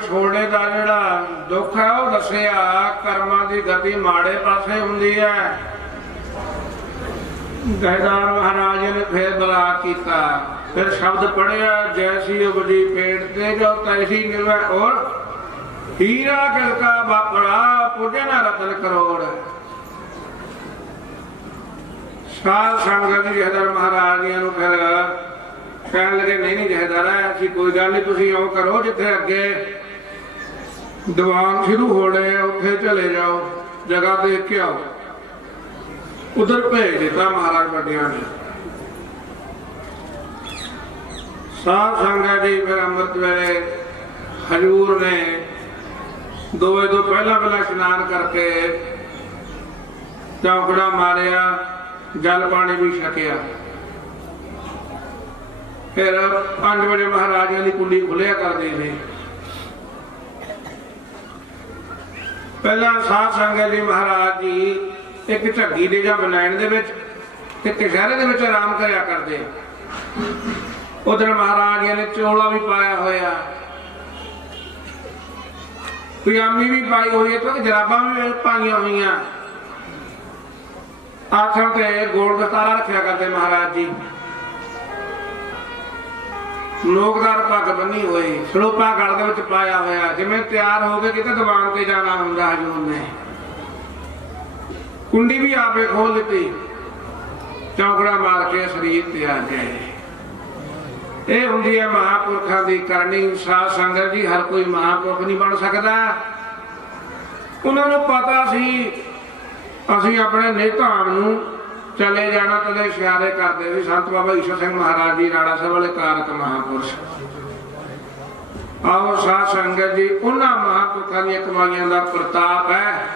ਵਿਛੋੜੇ ਦਾ ਜਿਹੜਾ ਦੁੱਖ ਹੈ ਉਹ ਦੱਸਿਆ ਕਰਮਾਂ ਦੀ ਗਤੀ ਮਾੜੇ ਪਾਸੇ ਹੁੰਦੀ ਹੈ। ਗਹਿਦਾਰ ਮਹਾਰਾਜ ਨੇ ਫਿਰ ਬਲਾ ਕੀਤਾ, ਫਿਰ ਸ਼ਬਦ ਪੜਿਆ ਜੈਸੀ ਉਪਜੀ ਪੇਟ ਤੇ ਜੋ ਤੈਸੀ ਨਿਵੇ ਔਰ ਹੀਰਾ ਕਿਲਕਾ ਬਾਪੜਾ ਪੁੱਜੇ ਨਾ ਰਤਨ ਕਰੋੜ। ਸਾਧ ਸੰਗਤ ਜੀ ਜਹੇਦਾਰ ਮਹਾਰਾਜ ਜੀ ਨੂੰ ਫਿਰ ਕਹਿਣ ਲੱਗੇ ਨਹੀਂ ਨਹੀਂ ਜਹੇਦਾਰਾ ਅਸੀਂ ਕੋਈ ਗੱਲ ਨਹੀਂ, ਤੁਸੀਂ ਉਹ ਕਰੋ ਜਿੱਥੇ ਅੱਗੇ ਦੀਵਾਨ ਸ਼ੁਰੂ ਹੋ ਰਹੇ ਉੱਥੇ ਚਲੇ ਜਾਓ, ਜਗ੍ਹਾ ਦੇਖ ਕੇ ਆਓ। ਉਧਰ ਭੇਜ ਦਿੱਤਾ ਮਹਾਰਾਜ ਵੱਡਿਆਂ ਨੇ। ਸਾਧ ਸੰਗਤ ਜੀ ਫਿਰ ਅੰਮ੍ਰਿਤ ਵੇਲੇ ਹਜ਼ੂਰ ਨੇ 2 ਵਜੇ ਤੋਂ ਪਹਿਲਾਂ ਇਸ਼ਨਾਨ ਕਰਕੇ ਚੌਕੜਾ ਮਾਰਿਆ, ਜਲ ਪਾਣੀ ਵੀ ਛਕਿਆ। ਫਿਰ 5 ਵਜੇ ਮਹਾਰਾਜਾਂ ਦੀ ਕੁੰਡੀ ਖੁੱਲਿਆ ਕਰਦੇ ਸੀ। ਪਹਿਲਾਂ ਸਾਧ ਸੰਗਤ ਜੀ ਮਹਾਰਾਜ ਜੀ ਇੱਕ ਝੱਗੀ ਦੇ ਜਾਂ ਬਨਾਇਣ ਦੇ ਵਿੱਚ ਤੇ ਕਸ਼ਹਿਰੇ ਦੇ ਵਿੱਚ ਆਰਾਮ ਕਰਿਆ ਕਰਦੇ। ਉਧਰ ਮਹਾਰਾਜ ਜੀ ਨੇ ਚੋਲਾ ਵੀ ਪਾਇਆ ਹੋਇਆ, ਪਜਾਮੀ ਵੀ ਪਾਈ ਹੋਈ ਹੈ ਤੇ ਜਰਾਬਾਂ ਵੀ ਪਾਈਆਂ ਹੋਈਆਂ। ਆਖਰ ਤੇ ਗੋਲ ਦਸਤਾਰਾ ਰੱਖਿਆ ਕਰਦੇ ਮਹਾਰਾਜ ਜੀ। ਲੋਕਦਾਰ ਪੱਗ ਬੰਨੀ ਹੋਈ, ਸਰੋਪਾ ਗਲ ਦੇ ਵਿੱਚ ਪਾਇਆ ਹੋਇਆ, ਜਿਵੇਂ ਤਿਆਰ ਹੋ ਕੇ ਕਿਤੇ ਦੀਵਾਨ ਤੇ ਜਾਣਾ ਹੁੰਦਾ ਹਜ਼ੂਰ ਨੇ। ਕੁੰਡੀ ਵੀ ਆਪੇ ਖੋਲ ਦਿੱਤੀ, ਚੌਕੜਾ ਮਾਰ ਕੇ ਸਰੀਰ ਤੇ ਆ ਗਏ। ਇਹ ਹੁੰਦੀ ਹੈ ਮਹਾਂਪੁਰਖਾਂ ਦੀ ਕਰਨੀ। ਸਾਧ ਸੰਗਤ ਜੀ ਹਰ ਕੋਈ ਮਹਾਂਪੁਰਖ ਨਹੀਂ ਬਣ ਸਕਦਾ। ਉਹਨਾਂ ਨੂੰ ਪਤਾ ਸੀ ਅਸੀਂ ਆਪਣੇ ਨਿਧਾਨ ਨੂੰ ਚਲੇ ਜਾਣਾ, ਤਦੇ ਇਸ਼ਾਰੇ ਕਰਦੇ ਸੀ। ਸੰਤ ਬਾਬਾ ਈਸ਼ਰ ਸਿੰਘ ਮਹਾਰਾਜ ਜੀ ਰਾੜਾ ਸਾਹਿਬ ਵਾਲੇ ਕਾਰਕ ਮਹਾਂਪੁਰਸ਼। ਆਓ ਸਾਧ ਸੰਗਤ ਜੀ ਉਹਨਾਂ ਮਹਾਂਪੁਰਖਾਂ ਦੀਆਂ ਕਮਾਈਆਂ ਦਾ ਪ੍ਰਤਾਪ ਹੈ,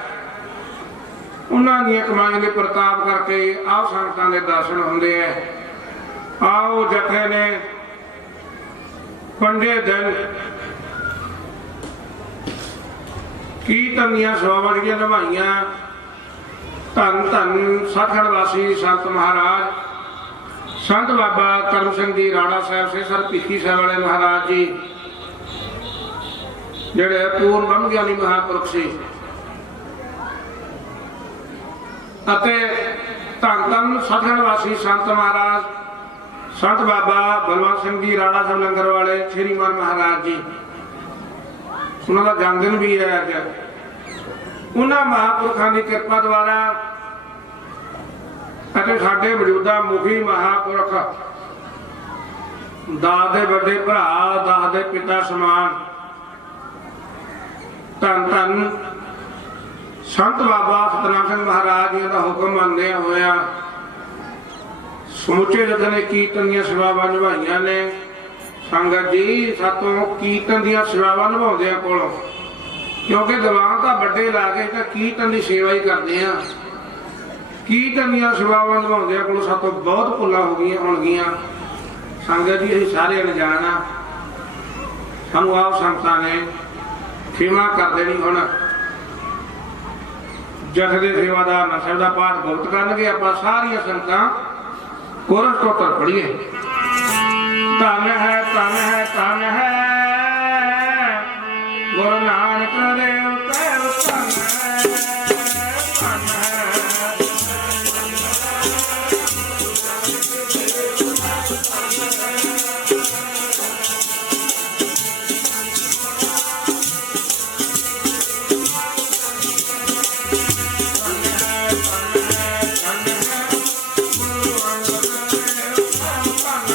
ਉਹਨਾਂ ਦੀਆਂ ਕਮਾਈਆਂ ਦੇ ਪ੍ਰਤਾਪ ਕਰਕੇ ਆਹ ਸੰਗਤਾਂ ਦੇ ਦਰਸ਼ਨ ਹੁੰਦੇ ਹੈ। ਆਓ ਜਥੇ ਨੇ 5 ਦਿਨ ਕੀਰਤਨ ਦੀਆਂ ਸਵਾਵੜੀਆਂ ਨਿਭਾਈਆਂ। ਧੰਨ ਧੰਨ ਸਤਿਗੁਰ ਵਾਸੀ ਸੰਤ ਮਹਾਰਾਜ ਸੰਤ ਬਾਬਾ ਕਰਮ ਸਿੰਘ ਜੀ ਰਾੜਾ ਸਾਹਿਬ ਸੇਸਰ ਭਿੱਖੀ ਸਾਹਿਬ ਵਾਲੇ ਮਹਾਰਾਜ ਜੀ, ਜਿਹੜੇ ਪੂਰਨ ਬ੍ਰਹਮ ਗਿਆਨੀ ਮਹਾਂਪੁਰਖ ਸੀ। ਅਤੇ ਧੰਨ ਧੰਨ ਸਤਿਗੁਰ ਵਾਸੀ ਸੰਤ ਮਹਾਰਾਜ ਸੰਤ ਬਾਬਾ ਬਲਵੰਤ ਸਿੰਘ ਜੀ ਰਾੜਾ ਸਾਹਿਬ ਲੰਗਰ ਵਾਲੇ ਸ਼੍ਰੀਮਾਨ ਮਹਾਰਾਜ ਜੀ, ਉਹਨਾਂ ਦਾ ਜਨਮ ਦਿਨ ਵੀ ਹੈ ਅੱਜ। ਉਹਨਾਂ ਮਹਾਂਪੁਰਖਾਂ ਦੀ ਕਿਰਪਾ ਦੁਆਰਾ ਅਤੇ ਸਾਡੇ ਮੌਜੂਦਾ ਮੁਖੀ ਮਹਾਂਪੁਰਖ ਦਾਸ ਦੇ ਵੱਡੇ ਭਰਾ, ਦਾਸ ਦੇ ਪਿਤਾ ਸਮਾਨ ਧੰਨ ਧੰਨ ਸੰਤ ਬਾਬਾ ਸਤਨਾਮ ਸਿੰਘ ਮਹਾਰਾਜ ਜੀ ਦਾ ਹੁਕਮ ਮੰਨਦੇ ਹੋਇਆ ਸਮੁੱਚੇ ਜਥੇ ਨੇ ਕੀਰਤਨ ਦੀਆਂ ਸੇਵਾਵਾਂ ਨਿਭਾਈਆਂ ਨੇ। ਸੰਗਤ ਜੀ ਸਾਤੋਂ ਕੀਰਤਨ ਦੀਆਂ ਸੇਵਾਵਾਂ ਨਿਭਾਉਂਦਿਆਂ ਕੋਲੋਂ, ਕਿਉਂਕਿ ਦੀਵਾਨ ਤਾਂ ਵੱਡੇ ਲਾ ਕੇ ਤਾਂ ਕੀਰਤਨ ਦੀ ਸੇਵਾ ਹੀ ਕਰਦੇ ਆ। ਕੀਰਤਨ ਦੀਆਂ ਸੇਵਾਵਾਂ ਨਿਭਾਉਂਦਿਆਂ ਕੋਲੋਂ ਸਾਤੋਂ ਬਹੁਤ ਭੁੱਲਾਂ ਹੋਣਗੀਆਂ। ਸੰਗਤ ਜੀ ਅਸੀਂ ਸਾਰੇ ਅਣਜਾਣ ਆ, ਸਾਨੂੰ ਆਪ ਸੰਗਤਾਂ ਨੇ ਖਿਮਾ ਕਰ ਦੇਣੀ। ਹੁਣ ਜਥੇ ਦੇ ਸੇਵਾਦਾਰ ਨਸਲ ਦਾ ਪਾਠ ਗੁਪਤ ਕਰਨਗੇ, ਆਪਾਂ ਸਾਰੀਆਂ ਸੰਗਤਾਂ ਕੋਰਸ ਤੋਂ ਪੜੀਏ। ਧੰਨ ਹੈ ਧੰਨ ਹੈ ਧੰਨ ਹੈ ਗੁਰੂ ਨਾਨਕ ਦੇਵ ਤੈ ਧੰਨ ਹੈ ਧੰਨ ਹੈ। ਧੰਨ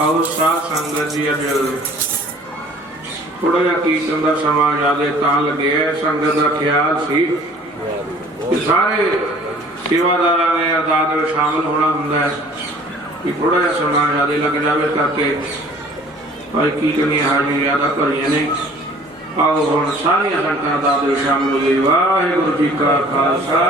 ਆਓ ਸਾਧ ਸੰਗਤ ਜੀ ਅੱਜ ਥੋੜਾ ਜਿਹਾ ਕੀਰਤਨ ਦਾ ਸਮਾਂ ਜ਼ਿਆਦਾ ਤਾਂ ਲੱਗਿਆ। ਸੰਗਤ ਦਾ ਖਿਆਲ ਸੀ ਕਿ ਸਾਰੇ ਸੇਵਾਦਾਰਾਂ ਨੇ ਅਰਦਾਸ ਵਿੱਚ ਸ਼ਾਮਲ ਹੋਣਾ ਹੁੰਦਾ ਹੈ ਕਿ ਥੋੜਾ ਜਿਹਾ ਸਮਾਂ ਜ਼ਿਆਦਾ ਲੱਗ ਜਾਵੇ ਕਰਕੇ ਭਾਈ ਕੀਰਤਨੀਆਂ ਹਾਜ਼ਰੀਆਂ ਜ਼ਿਆਦਾ ਭਰੀਆਂ ਨੇ। ਆਓ ਹੁਣ ਸਾਰੀਆਂ ਸੰਗਤਾਂ ਅਰਦਾਸ ਵਿੱਚ ਸ਼ਾਮਲ ਹੋ ਗਏ। ਵਾਹਿਗੁਰੂ ਜੀ ਕਾ ਖਾਲਸਾ